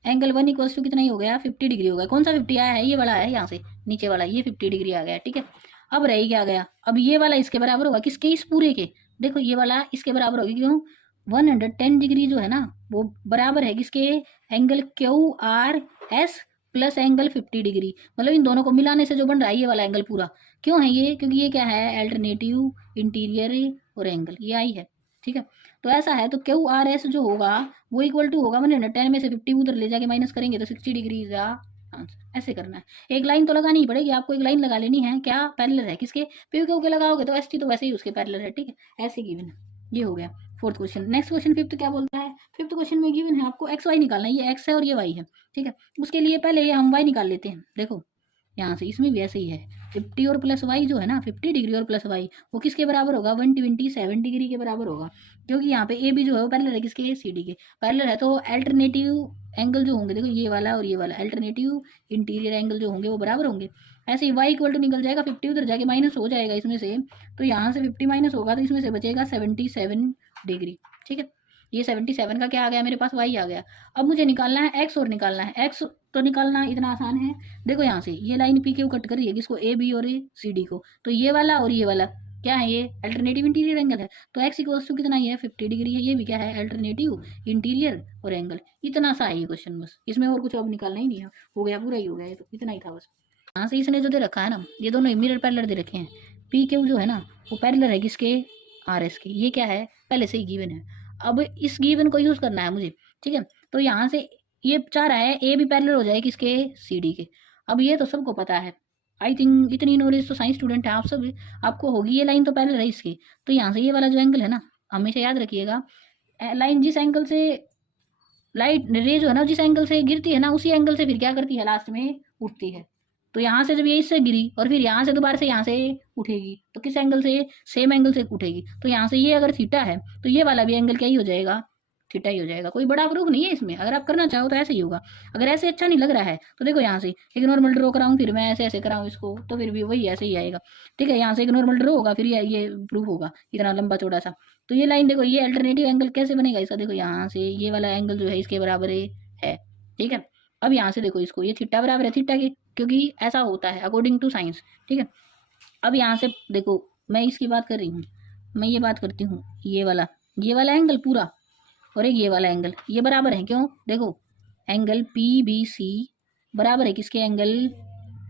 एंगल 1 इक्वल्स टू कितना ही हो गया 50 डिग्री हो गया। कौन सा 50 आया है, ये वाला है, यहाँ से नीचे वाला ये 50 डिग्री आ गया, ठीक है। अब रही क्या गया, अब ये वाला इसके बराबर होगा किसके, इस पूरे के, देखो ये वाला इसके बराबर होगी, क्यों 110 डिग्री जो है ना वो बराबर है किसके, angle QRS plus angle 50 degree, मतलब इन दोनों को मिलाने से जो बन रहा है ये वाला एंगल पूरा। क्यों है ये, क्योंकि ये क्या है अल्टरनेटिव, इंटीरियर और एंगल, ये आई है, ठीक है। तो ऐसा है तो QRS जो होगा वो इक्वल टू होगा 110 में से 50 उधर ले जाके माइनस करेंगे तो 60 डिग्री इज आंसर। ऐसे करना है, एक लाइन तो लगानी ही पड़ेगी आपको, एक लाइन लगा लेनी है, क्या पैरेलल है किसके, PQ के लगाओगे तो ST तो वैसे ही उसके पैरेलल है, ठीक है। ऐसे गिवन है, ये हो गया fourth question. Next question fifth क्या बोलता है, फिफ्थ क्वेश्चन में गिवन है आपको XY निकालना है, ये X है और ये Y है, ठीक है। उसके लिए पहले ये हम Y निकाल लेते हैं, देखो यहाँ से इसमें भी ऐसे ही है 50 और प्लस वाई जो है ना 50 डिग्री और प्लस वाई वो किसके बराबर होगा 127 डिग्री के बराबर होगा, क्योंकि यहाँ पे ए बी जो है वो पैरेलल है किसके CD के पैरेलल है। तो अल्टरनेटिव एंगल जो होंगे देखो ये वाला और ये वाला अल्टरनेटिव इंटीरियर एंगल जो होंगे वो बराबर होंगे। ऐसे ही वाई इक्वल टू निकल जाएगा 50 उधर जाके माइनस हो जाएगा इसमें से, तो यहाँ से 50 माइनस होगा तो इसमें से बचेगा 77 डिग्री, ठीक है। ये 77 का क्या आ गया मेरे पास वाई आ गया। अब मुझे निकालना है एक्स और निकालना है एक्स, तो निकालना इतना आसान है, देखो यहाँ से ये लाइन पी क्यू कट कर रही है किसको ए बी और ए सी डी को, तो ये वाला और ये वाला क्या है ये अल्टरनेटिव इंटीरियर एंगल है। तो एक्स इक्वल्स टू कितना है 50 डिग्री है, ये भी क्या है अल्टरनेटिव इंटीरियर और एंगल। इतना सा है ये क्वेश्चन, बस इसमें और कुछ अब निकालना ही नहीं है, हो गया पूरा ही हो गया, ये तो इतना ही था बस। यहाँ से इसने जो दे रखा है ना ये दोनों मिरर पैरेलल दे रखे हैं, पी क्यू जो है ना वो पैरेलल है किसके आर एस के, ये क्या है पहले से ही गिवन है। अब इस गिवन को यूज़ करना है मुझे, ठीक है। तो यहाँ से ये चाह रहा है ए भी पैरेलल हो जाए किसके सी डी के। अब ये तो सबको पता है, आई थिंक इतनी नॉलेज तो साइंस स्टूडेंट है आप सब, आपको होगी ये लाइन तो पैरेलल है इसके। तो यहाँ से ये वाला जो एंगल है ना हमेशा याद रखिएगा, लाइन जिस एंगल से लाइट रे जो है ना जिस एंगल से गिरती है ना उसी एंगल से फिर क्या करती है लास्ट में उठती है। तो यहाँ से जब ये इससे गिरी और फिर यहाँ से दोबारा से यहाँ से उठेगी तो किस एंगल से सेम एंगल से उठेगी। तो यहाँ से ये अगर थीटा है तो ये वाला भी एंगल क्या ही हो जाएगा थीटा ही हो जाएगा। कोई बड़ा प्रूफ नहीं है इसमें, अगर आप करना चाहो तो ऐसे ही होगा। अगर ऐसे अच्छा नहीं लग रहा है तो देखो यहाँ से एक नॉर्मल ड्रॉ कराऊँ फिर मैं ऐसे ऐसे कराऊँ इसको तो फिर भी वही ऐसे ही आएगा, ठीक है। यहाँ से एक नॉर्मल ड्रॉ होगा फिर ये प्रूफ होगा इतना लंबा चौड़ा सा। तो ये लाइन देखो ये अल्टरनेटिव एंगल कैसे बनेगा इसका, देखो यहाँ से ये वाला एंगल जो है इसके बराबर है, ठीक है। अब यहाँ से देखो इसको ये थीटा बराबर है थीटा के, क्योंकि ऐसा होता है अकॉर्डिंग टू साइंस, ठीक है। अब यहाँ से देखो मैं इसकी बात कर रही हूँ, मैं ये बात करती हूँ ये वाला एंगल पूरा और एक ये वाला एंगल ये बराबर है, क्यों देखो एंगल PBC बराबर है किसके एंगल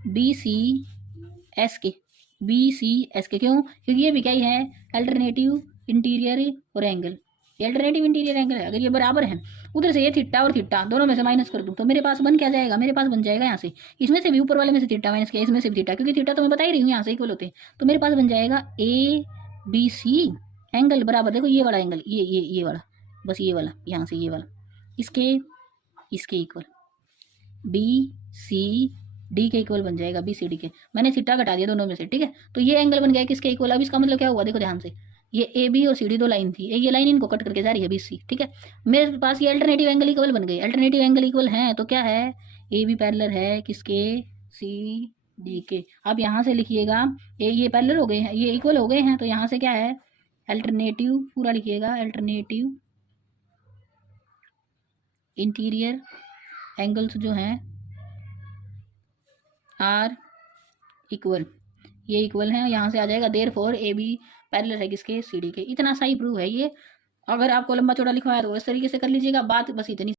BCS के, BCS के, क्यों क्योंकि ये भी क्या ही है अल्टरनेटिव इंटीरियर और एंगल, ये अल्टरनेटिव इंटीरियर एंगल है। अगर ये बराबर है, उधर से ये थीटा और थीटा दोनों में से माइनस कर दूँ तो मेरे पास बन क्या जाएगा, मेरे पास बन जाएगा यहाँ से, इसमें से भी ऊपर वाले में से थीटा माइनस किया, इसमें से भी थीटा, क्योंकि थीटा तो मैं बता ही रही हूँ यहाँ से इक्वल होते हैं, तो मेरे पास बन जाएगा ABC एंगल बराबर, देखो ये वाला एंगल, ये वाला, बस ये वाला यहाँ से ये वाला, इसके इक्वल BCD के इक्वल बन जाएगा, BCD के, मैंने थीटा घटा दिया दोनों में से, ठीक है। तो ये एंगल बन गया किसके इक्वल। अब इसका मतलब क्या हुआ, देखो ध्यान से, ये AB और CD दो लाइन थी, ये लाइन इनको कट करके जा रही है BC, ठीक है। मेरे पास ये अल्टरनेटिव एंगल इक्वल बन गए। अल्टरनेटिव एंगल इक्वल है तो क्या है, AB पैरेलल है किसके, CD के। अब यहाँ से लिखिएगा, ये पैरेलल हो गए हैं, ये इक्वल हो गए हैं, तो यहाँ से क्या है, अल्टरनेटिव पूरा लिखिएगा, अल्टरनेटिव इंटीरियर एंगल्स जो हैं आर इक्वल, ये इक्वल है, यहाँ से आ जाएगा देयर फॉर AB पैरेलल है किसके, CD के। इतना सा ही प्रूव है ये। अगर आपको लंबा चौड़ा लिखवाया तो इस तरीके से कर लीजिएगा, बात बस इतनी।